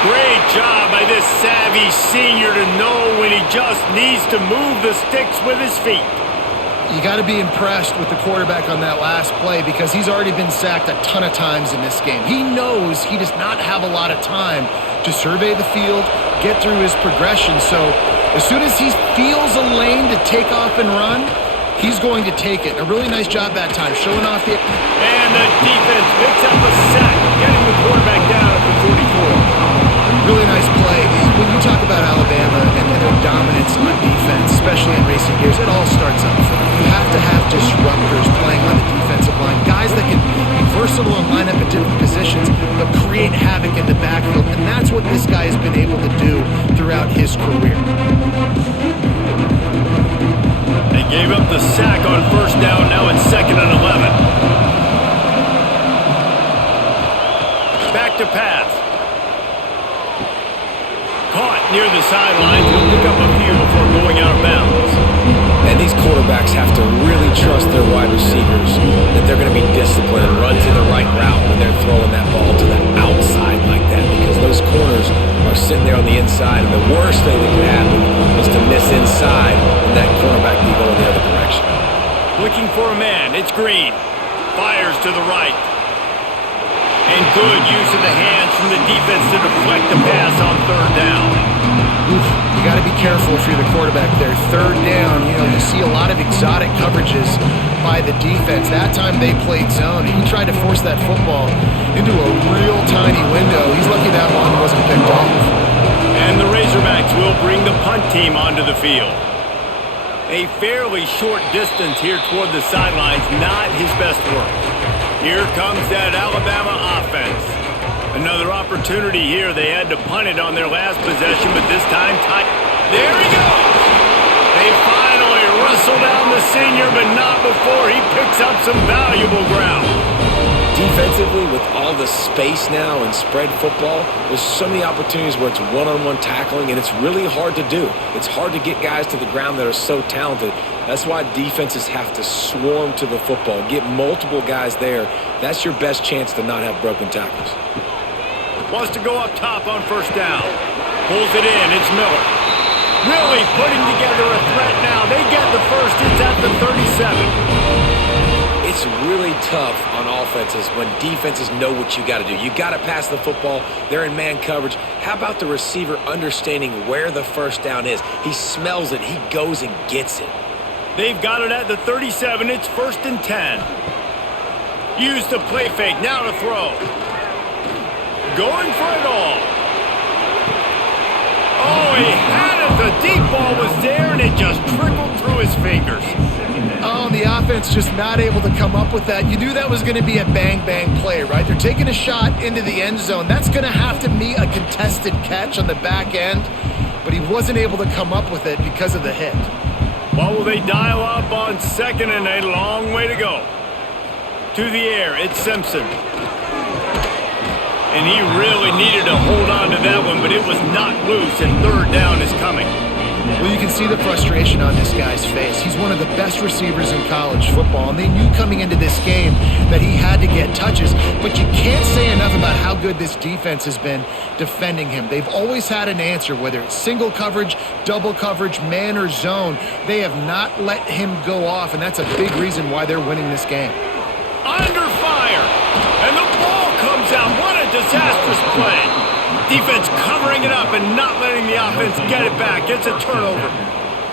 Great job by this savvy senior to know when he just needs to move the sticks with his feet. You got to be impressed with the quarterback on that last play because he's already been sacked a ton of times in this game. He knows he does not have a lot of time to survey the field, get through his progression. So as soon as he feels a lane to take off and run, he's going to take it. A really nice job that time, showing off the... And the defense picks up a sack, getting the quarterback down at the 44. Really nice play. When you talk about Alabama and their dominance on defense, especially in recent years, it all starts up front. You have to have disruptors playing on the defensive line, guys that can be versatile and line up at different positions, but create havoc in the backfield, and that's what this guy has been able to do throughout his career. They gave up the sack on first down, now it's 2nd and 11. Back to pass. Caught near the sidelines. He'll pick up a few before going out of bounds. And these quarterbacks have to really trust their wide receivers that they're going to be disciplined and run to the right route when they're throwing that ball to the outside like that, because those corners are sitting there on the inside, and the worst thing that can happen is to miss inside and that cornerback be going the other direction. Looking for a man. It's Green. Fires to the right. And good use of the hands from the defense to deflect the pass on third down. Oof, you got to be careful if you're the quarterback there. Third down, you see a lot of exotic coverages by the defense. That time they played zone, and he tried to force that football into a real tiny window. He's lucky that one wasn't picked off. And the Razorbacks will bring the punt team onto the field. A fairly short distance here toward the sidelines, not his best work. Here comes that Alabama offense. Another opportunity here. They had to punt it on their last possession, but this time, there he goes! They finally wrestle down the senior, but not before he picks up some valuable ground. Defensively, with all the space now and spread football, there's so many opportunities where it's one-on-one tackling, and it's really hard to do. It's hard to get guys to the ground that are so talented. That's why defenses have to swarm to the football, get multiple guys there. That's your best chance to not have broken tackles. Wants to go up top on first down. Pulls it in. It's Miller. Really putting together a threat now. They get the first. It's at the 37. It's really tough on offenses when defenses know what you got to do. You got to pass the football. They're in man coverage. How about the receiver understanding where the first down is? He smells it. He goes and gets it. They've got it at the 37. It's 1st and 10. Use the play fake. Now to throw. Going for it all. Oh, he had it. The deep ball was there, and it just trickled through his fingers. Oh, the offense just not able to come up with that. You knew that was going to be a bang-bang play, right? They're taking a shot into the end zone. That's going to have to be a contested catch on the back end, but he wasn't able to come up with it because of the hit. What will they dial up on 2nd and a long way to go? To the air, it's Simpson. And he really needed to hold on to that one, but it was knocked loose, and third down is coming. Well, you can see the frustration on this guy's face. He's one of the best receivers in college football, and they knew coming into this game that he had to get touches, but you can't say enough about how good this defense has been defending him. They've always had an answer, whether it's single coverage, double coverage, man or zone. They have not let him go off, and that's a big reason why they're winning this game. Under fire, and the ball comes out. What a disastrous play. Defense covering it up and not letting the offense get it back. It's a turnover.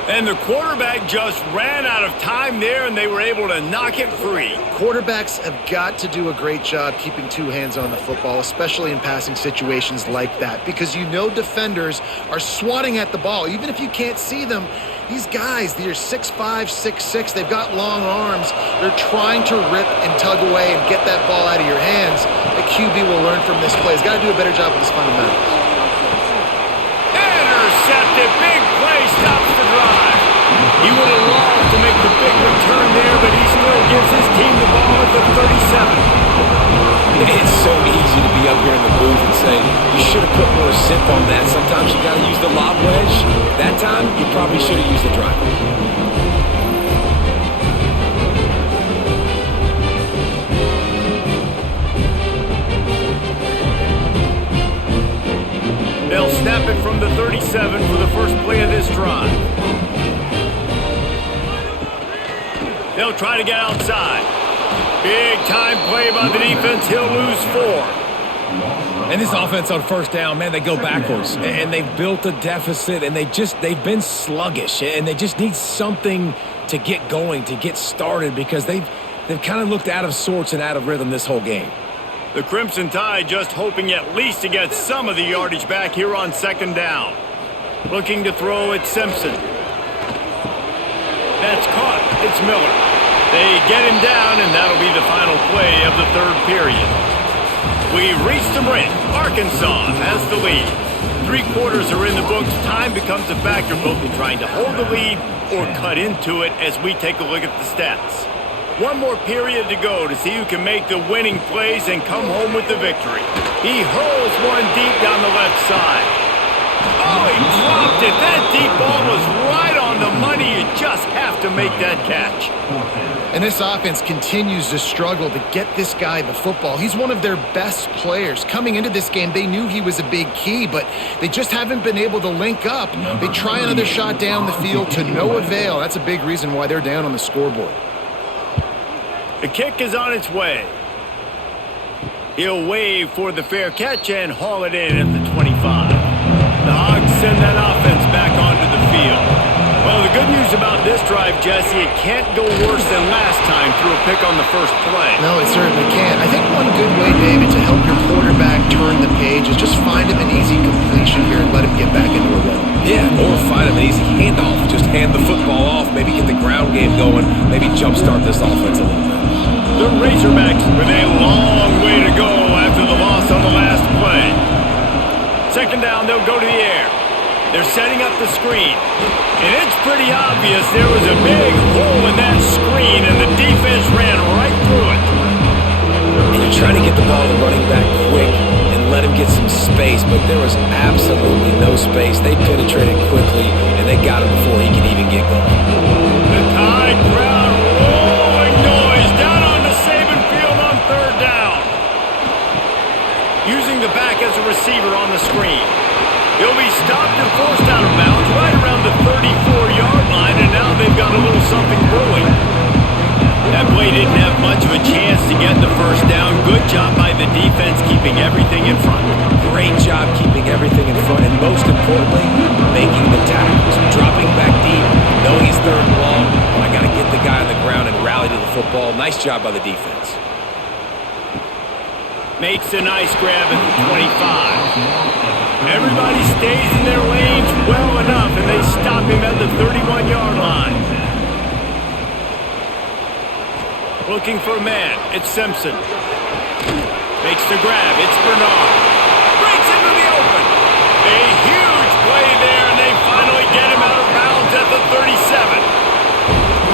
And the quarterback just ran out of time there, and they were able to knock it free. Quarterbacks have got to do a great job keeping two hands on the football, especially in passing situations like that, because you know defenders are swatting at the ball. Even if you can't see them, these guys, they're 6'5", 6'6", they've got long arms. They're trying to rip and tug away and get that ball out of your hands. The QB will learn from this play. He's got to do a better job with his fundamentals. Intercepted, big play, stops the drive. He would have loved to make the big return there, but he still gives his team the ball at the 37. It's so easy to be up here in the booth and say, you should have put more zip on that. Sometimes you got to use the lob wedge. That time, you probably should have used the driver. They'll snap it from the 37 for the first play of this drive. They'll try to get outside. Big time play by the defense. He'll lose 4. And this offense on first down, man, they go backwards. And they've built a deficit, and they've been sluggish. And they just need something to get going, to get started, because they've kind of looked out of sorts and out of rhythm this whole game. The Crimson Tide just hoping at least to get some of the yardage back here on second down. Looking to throw at Simpson. That's caught. It's Miller. They get him down, and that'll be the final play of the third period. We've reached the break. Arkansas has the lead. 3 quarters are in the books. Time becomes a factor both in trying to hold the lead or cut into it as we take a look at the stats. One more period to go to see who can make the winning plays and come home with the victory. He hurls one deep down the left side. Oh, he dropped it. That deep ball was right on the money. You just have to make that catch. And this offense continues to struggle to get this guy the football. He's one of their best players. Coming into this game, they knew he was a big key, but they just haven't been able to link up. They try another shot down the field to no avail. That's a big reason why they're down on the scoreboard. The kick is on its way. He'll wave for the fair catch and haul it in at the 25. The Hogs send that offense back onto the field. Well, the good news about this drive, Jesse, it can't go worse than last time through a pick on the first play. No, it certainly can't. I think one good way, David, to help your quarterback turn the page is just find him an easy completion here and let him get back into a rhythm. Yeah, or find him an easy handoff. Just hand the football off, maybe get the ground game going, maybe jumpstart this offense a little bit. The Razorbacks with a long way to go after the loss on the last play. Second down, they'll go to the air. They're setting up the screen. And it's pretty obvious there was a big hole in that screen, and the defense ran right through it. And you're trying to get the ball to running back quick and let him get some space, but there was absolutely no space. They penetrated quickly, and they got him before he could even get going. The Tide crowd rolling noise down on the Saban field on third down. Using the back as a receiver on the screen. He'll be stopped and forced out of bounds right around the 34-yard line, and now they've got a little something brewing. That play didn't have much of a chance to get the first down. Good job by the defense keeping everything in front. Great job keeping everything in front, and most importantly, making the tackles. Dropping back deep, knowing he's third and long. I got to get the guy on the ground and rally to the football. Nice job by the defense. Makes a nice grab at the 25. Everybody stays in their lanes well enough, and they stop him at the 31-yard line. Looking for a man. It's Simpson. Makes the grab. It's Bernard. Breaks into the open. A huge play there, and they finally get him out of bounds at the 37.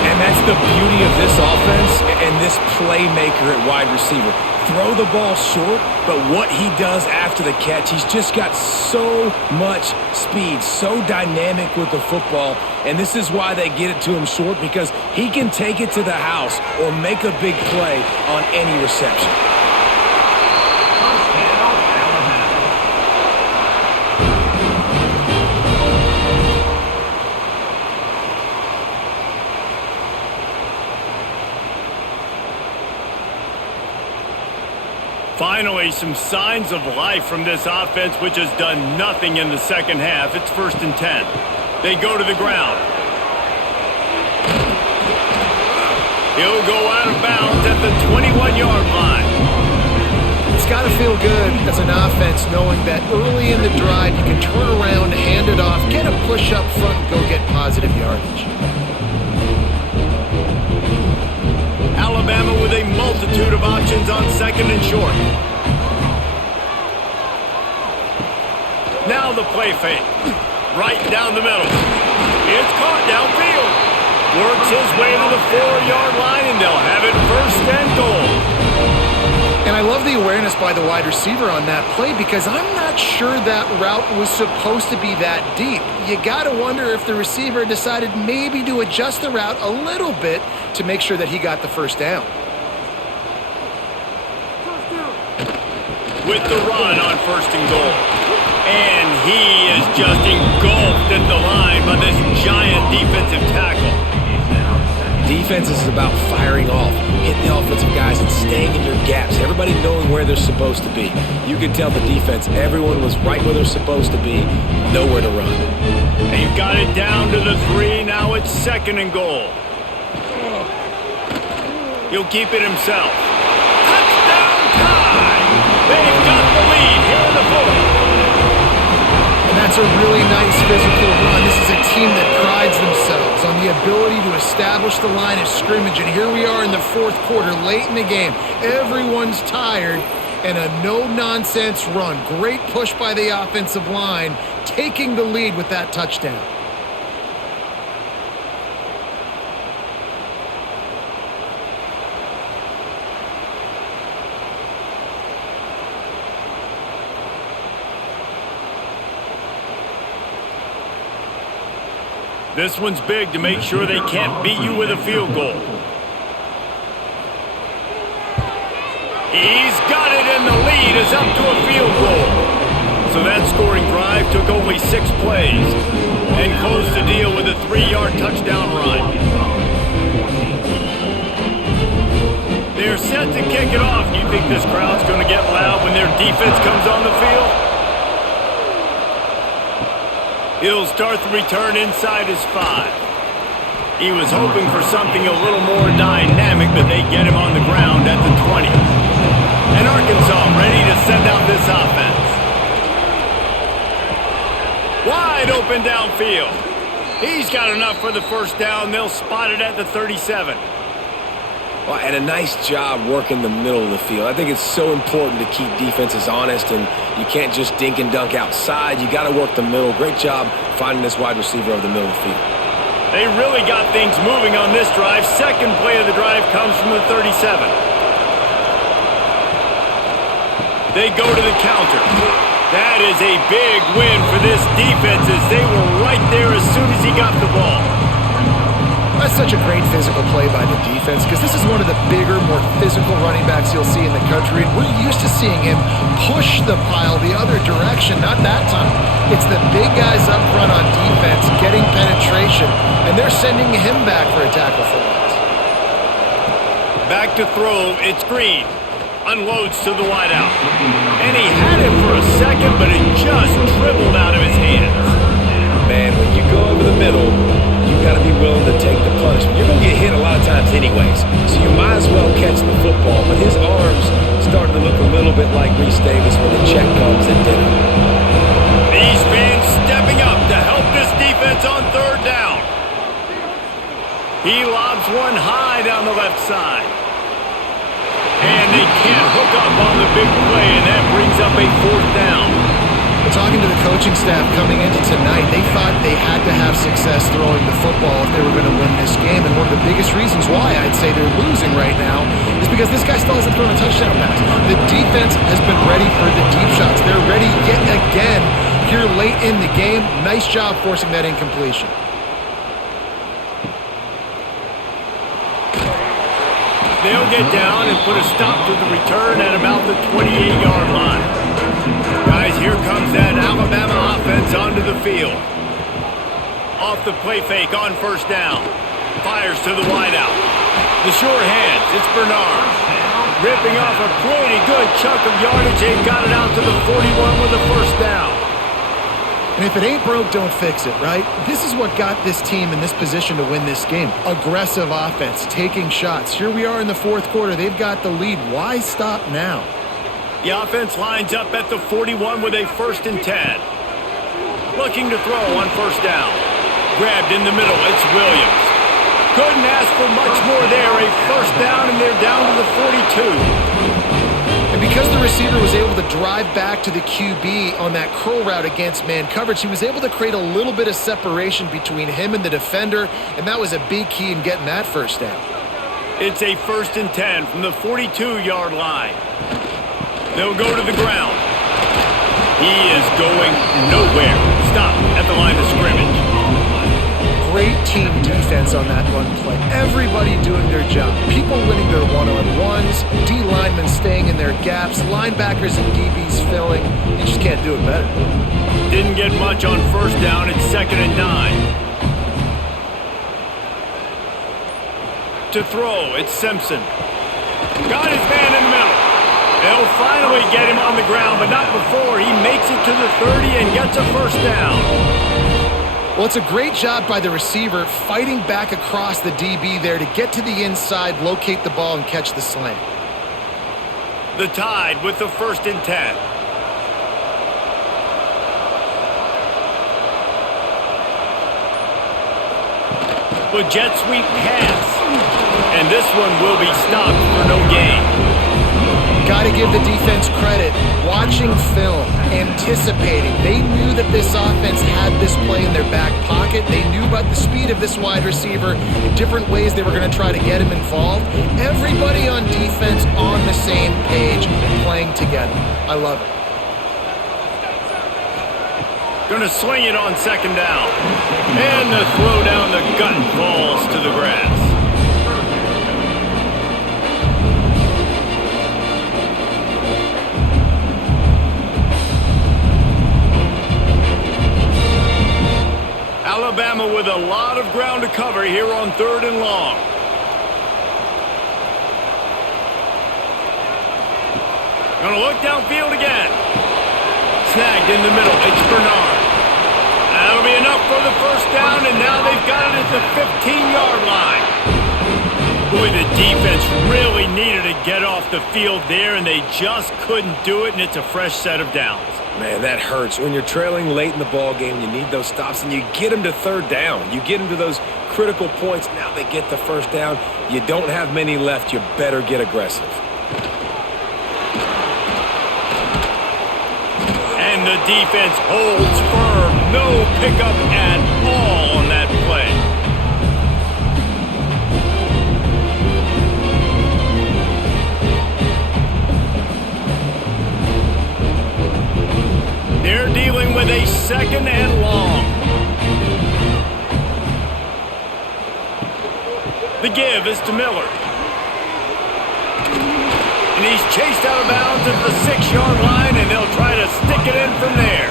And that's the beauty of this offense and this playmaker at wide receiver. Throw the ball short, but what he does after the catch, he's just got so much speed, so dynamic with the football, and this is why they get it to him short, because he can take it to the house or make a big play on any reception. Finally, some signs of life from this offense, which has done nothing in the second half. It's 1st and 10. They go to the ground. He'll go out of bounds at the 21-yard line. It's got to feel good as an offense knowing that early in the drive you can turn around, hand it off, get a push up front, and go get positive yardage. Alabama with a multitude of options on second and short. Now the play fake. Right down the middle. It's caught downfield. Works his way to the 4-yard line, and they'll have it first and goal. And I love the awareness by the wide receiver on that play because I'm not sure that route was supposed to be that deep. You got to wonder if the receiver decided maybe to adjust the route a little bit to make sure that he got the first down. With the run on first and goal. And he is just engulfed at the line by this giant defensive tackle. Defense is about firing off, hitting the offensive guys and staying in your gaps. Everybody knowing where they're supposed to be. You could tell the defense, everyone was right where they're supposed to be, nowhere to run. And you've got it down to the 3. Now it's second and goal. He'll keep it himself. Touchdown tie! They've got the lead here in the fourth. And that's a really nice physical run. This is a team that prides themselves on the ability to establish the line of scrimmage. And here we are in the fourth quarter, late in the game. Everyone's tired, and a no-nonsense run. Great push by the offensive line, taking the lead with that touchdown. This one's big to make sure they can't beat you with a field goal. He's got it, and the lead is up to a field goal. So that scoring drive took only 6 plays and closed the deal with a 3-yard touchdown run. They're set to kick it off. You think this crowd's going to get loud when their defense comes on the field? He'll start the return inside his 5. He was hoping for something a little more dynamic, but they get him on the ground at the 20. And Arkansas ready to send out this offense. Wide open downfield. He's got enough for the first down. They'll spot it at the 37. Well, and a nice job working the middle of the field. I think it's so important to keep defenses honest, and you can't just dink and dunk outside. You got to work the middle. Great job finding this wide receiver over the middle of the field. They really got things moving on this drive. Second play of the drive comes from the 37. They go to the counter. That is a big win for this defense as they were right there as soon as he got the ball. That's such a great physical play by the defense because this is one of the bigger, more physical running backs you'll see in the country, and we're used to seeing him push the pile the other direction. Not that time. It's the big guys up front on defense getting penetration, and they're sending him back for a tackle for once. Back to throw. It's Green. Unloads to the wideout. And he had it for a second, but it just dribbled out of his hands. Man, when you go over the middle, you got to be willing to take the punishment. You're going to get hit a lot of times anyways, so you might as well catch the football. But his arms starting to look a little bit like Reese Davis when the check comes at dinner. These fans stepping up to help this defense on third down. He lobs one high down the left side. And they can't hook up on the big play, and that brings up a fourth down. Talking to the coaching staff coming into tonight, they thought they had to have success throwing the football if they were going to win this game. And one of the biggest reasons why I'd say they're losing right now is because this guy still hasn't thrown a touchdown pass. The defense has been ready for the deep shots. They're ready yet again here late in the game. Nice job forcing that incompletion. They'll get down and put a stop to the return at about the 28-yard line. Guys, here comes that Alabama offense onto the field. Off the play fake on first down. Fires to the wideout. The sure hands, it's Bernard. Ripping off a pretty good chunk of yardage. They've got it out to the 41 with the first down. And if it ain't broke, don't fix it, right? This is what got this team in this position to win this game. Aggressive offense, taking shots. Here we are in the fourth quarter. They've got the lead. Why stop now? The offense lines up at the 41 with a 1st and 10. Looking to throw on 1st down. Grabbed in the middle. It's Williams. Couldn't ask for much more there. A 1st down, and they're down to the 42. And because the receiver was able to drive back to the QB on that curl route against man coverage, he was able to create a little bit of separation between him and the defender, and that was a big key in getting that 1st down. It's a 1st and 10 from the 42-yard line. They'll go to the ground. He is going nowhere. Stop at the line of scrimmage. Great team defense on that run play. Everybody doing their job. People winning their one-on-ones, D linemen staying in their gaps, linebackers and DBs filling. You just can't do it better. Didn't get much on 1st down. It's 2nd and 9. To throw, it's Simpson. Got his man in the middle. They'll finally get him on the ground, but not before he makes it to the 30 and gets a 1st down. Well, it's a great job by the receiver fighting back across the DB there to get to the inside, locate the ball, and catch the slant. The Tide with the 1st and 10. With jet sweep pass. And this one will be stopped for no gain. Got to give the defense credit. Watching film, anticipating. They knew that this offense had this play in their back pocket. They knew about the speed of this wide receiver, in different ways they were going to try to get him involved. Everybody on defense on the same page, playing together. I love it. Going to swing it on 2nd down. And the throw down the gut falls to the grass. Alabama with a lot of ground to cover here on 3rd and long. Going to look downfield again. Snagged in the middle. It's Bernard. That'll be enough for the 1st down, and now they've got it at the 15-yard line. Boy, the defense really needed to get off the field there, and they just couldn't do it, and it's a fresh set of downs. Man, that hurts. When you're trailing late in the ball game, you need those stops, and you get them to 3rd down. You get them to those critical points. Now they get the 1st down. You don't have many left. You better get aggressive. And the defense holds firm. No pickup at all on that play. They're dealing with a 2nd and long. The give is to Miller. And he's chased out of bounds at the 6-yard line, and they'll try to stick it in from there.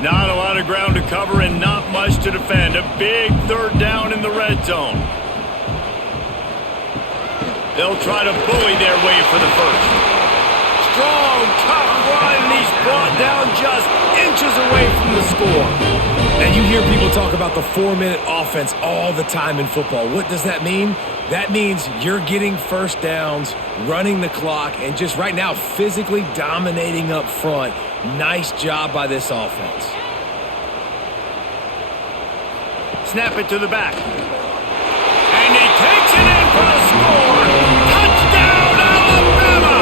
Not a lot of ground to cover and not much to defend. A big 3rd down in the red zone. They'll try to bully their way for the 1st. Strong, tough run, and he's brought down just inches away from the score. And you hear people talk about the 4-minute offense all the time in football. What does that mean? That means you're getting 1st downs, running the clock, and just right now physically dominating up front. Nice job by this offense. Snap it to the back. And he takes it in for a score. Touchdown, Alabama!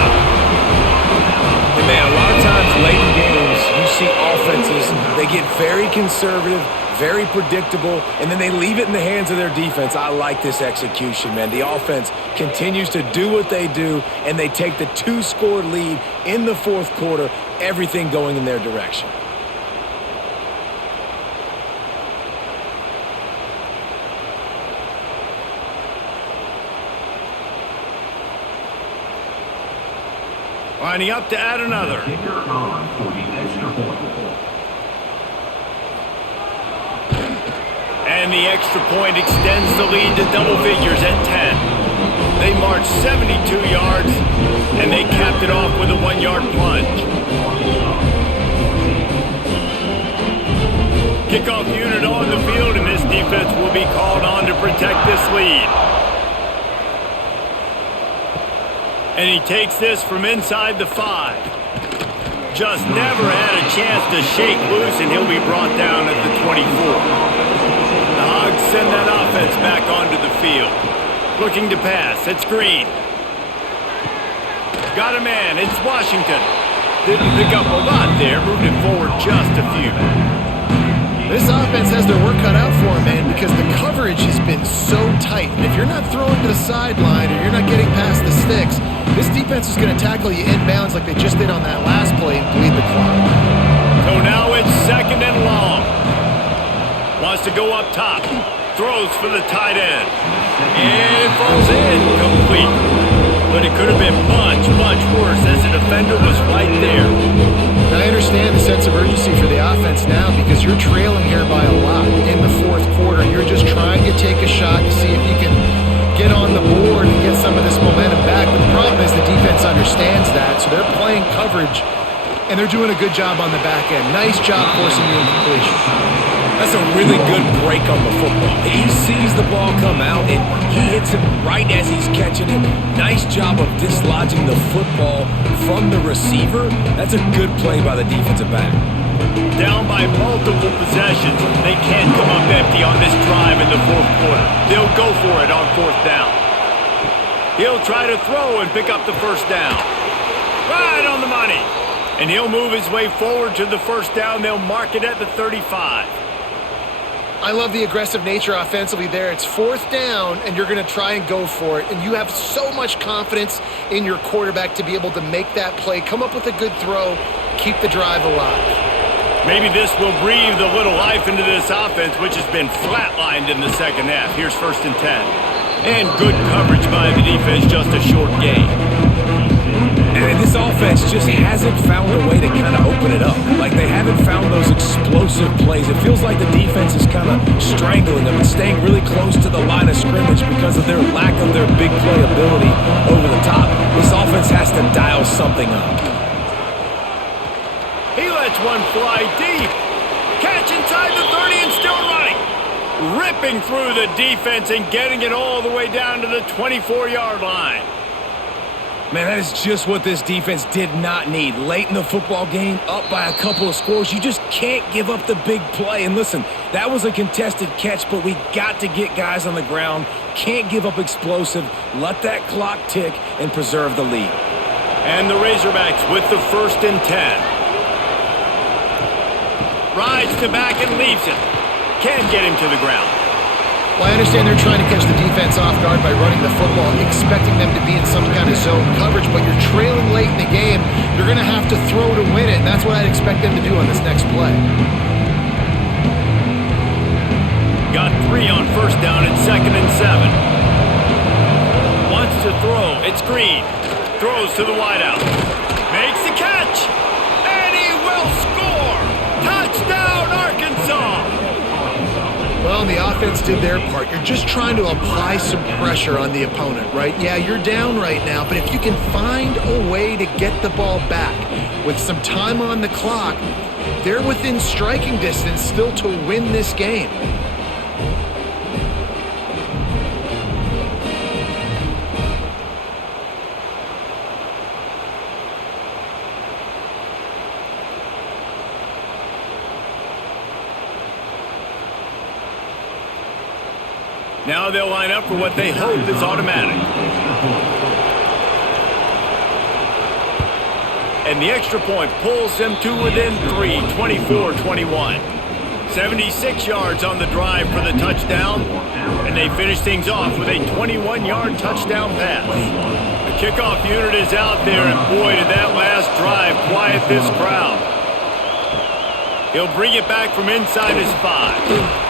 And man, a lot of times late in games, you see offenses, they get very conservative, very predictable, and then they leave it in the hands of their defense. I like this execution, man. The offense continues to do what they do, and they take the 2-score lead in the 4th quarter, everything going in their direction. Lining up to add another. Kicker on for the extra point. And And the extra point extends the lead to double figures at 10. They marched 72 yards, and they capped it off with a 1-yard plunge. Kickoff unit on the field, and this defense will be called on to protect this lead. And he takes this from inside the 5. Just never had a chance to shake loose, and he'll be brought down at the 24. The Hogs send that offense back onto the field. Looking to pass. It's Green. Got a man. It's Washington. Didn't pick up a lot there. Moved it forward just a few. This offense has their work cut out for them, man, because the coverage has been so tight. And if you're not throwing to the sideline or you're not getting past the sticks, this defense is going to tackle you inbounds like they just did on that last play and bleed the clock. So now it's 2nd and long. Wants to go up top. Throws for the tight end. And it falls in complete. But it could have been much, much worse as the defender was right there. I understand the sense of urgency for the offense now because you're trailing here by a lot in the 4th quarter. You're just trying to take a shot to see if you can get on the board and get some of this momentum back. But the problem is the defense understands that, so they're playing coverage, and they're doing a good job on the back end. Nice job forcing the incompletion. That's a really good break on the football. He sees the ball come out, and he hits it right as he's catching it. Nice job of dislodging the football from the receiver. That's a good play by the defensive back. Down by multiple possessions. They can't come up empty on this drive in the 4th quarter. They'll go for it on 4th down. He'll try to throw and pick up the 1st down. Right on the money. And he'll move his way forward to the 1st down. They'll mark it at the 35. I love the aggressive nature offensively there. It's 4th down, and you're going to try and go for it. And you have so much confidence in your quarterback to be able to make that play, come up with a good throw, keep the drive alive. Maybe this will breathe a little life into this offense, which has been flatlined in the 2nd half. Here's 1st and 10. And good coverage by the defense, just a short gain. And this offense just hasn't found a way to kind of open it up. Like, they haven't found those explosive plays. It feels like the defense is kind of strangling them and staying really close to the line of scrimmage because of their lack of their big play ability over the top. This offense has to dial something up. He lets one fly deep. Catch inside the 30 and still running. Ripping through the defense and getting it all the way down to the 24-yard line. Man, that is just what this defense did not need. Late in the football game, up by a couple of scores, you just can't give up the big play. And listen, that was a contested catch, but we got to get guys on the ground. Can't give up explosive. Let that clock tick and preserve the lead. And the Razorbacks with the 1st and 10. Rides to back and leaves him. Can't get him to the ground. Well, I understand they're trying to catch the defense off guard by running the football, expecting them to be in some kind of zone coverage, but you're trailing late in the game. You're going to have to throw to win it, and that's what I'd expect them to do on this next play. Got 3 on 1st down and 2nd and 7. Wants to throw. It's Green. Throws to the wideout. Makes the catch. And he will score. Touchdown, Arkansas. Well, the offense did their part. You're just trying to apply some pressure on the opponent, right? Yeah, you're down right now, but if you can find a way to get the ball back with some time on the clock, they're within striking distance still to win this game. Now they'll line up for what they hope is automatic. And the extra point pulls them to within 3, 24-21. 76 yards on the drive for the touchdown. And they finish things off with a 21-yard touchdown pass. The kickoff unit is out there, and boy, did that last drive quiet this crowd. He'll bring it back from inside his 5.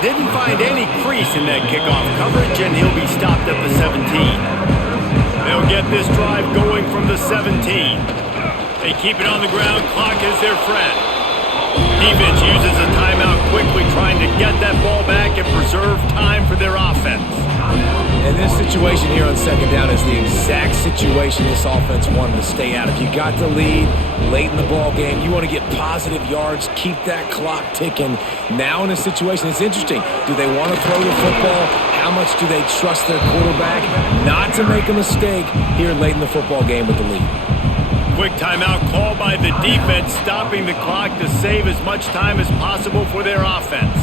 Didn't find any crease in that kickoff coverage, and he'll be stopped at the 17. They'll get this drive going from the 17. They keep it on the ground. Clock is their friend. Defense uses a timeout quickly trying to get that ball back and preserve time for their offense. And this situation here on second down is the exact situation this offense wanted to stay out of. You got the lead late in the ball game. You want to get positive yards, keep that clock ticking. Now in this situation, it's interesting. Do they want to throw the football? How much do they trust their quarterback not to make a mistake here late in the football game with the lead? Quick timeout called by the defense, stopping the clock to save as much time as possible for their offense.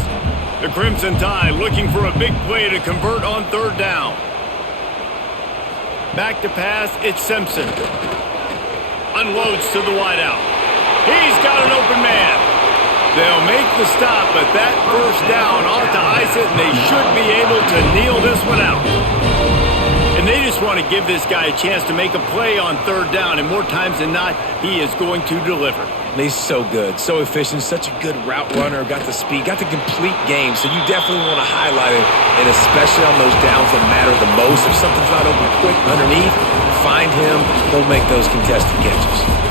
The Crimson Tide looking for a big play to convert on third down. Back to pass, it's Simpson. Unloads to the wideout. He's got an open man. They'll make the stop, but that first down ought to ice it, and they should be able to kneel this one out. And they just want to give this guy a chance to make a play on third down, and more times than not, he is going to deliver. He's so good, so efficient, such a good route runner, got the speed, got the complete game, so you definitely want to highlight it, and especially on those downs that matter the most. If something's not open quick underneath, find him, he'll make those contested catches.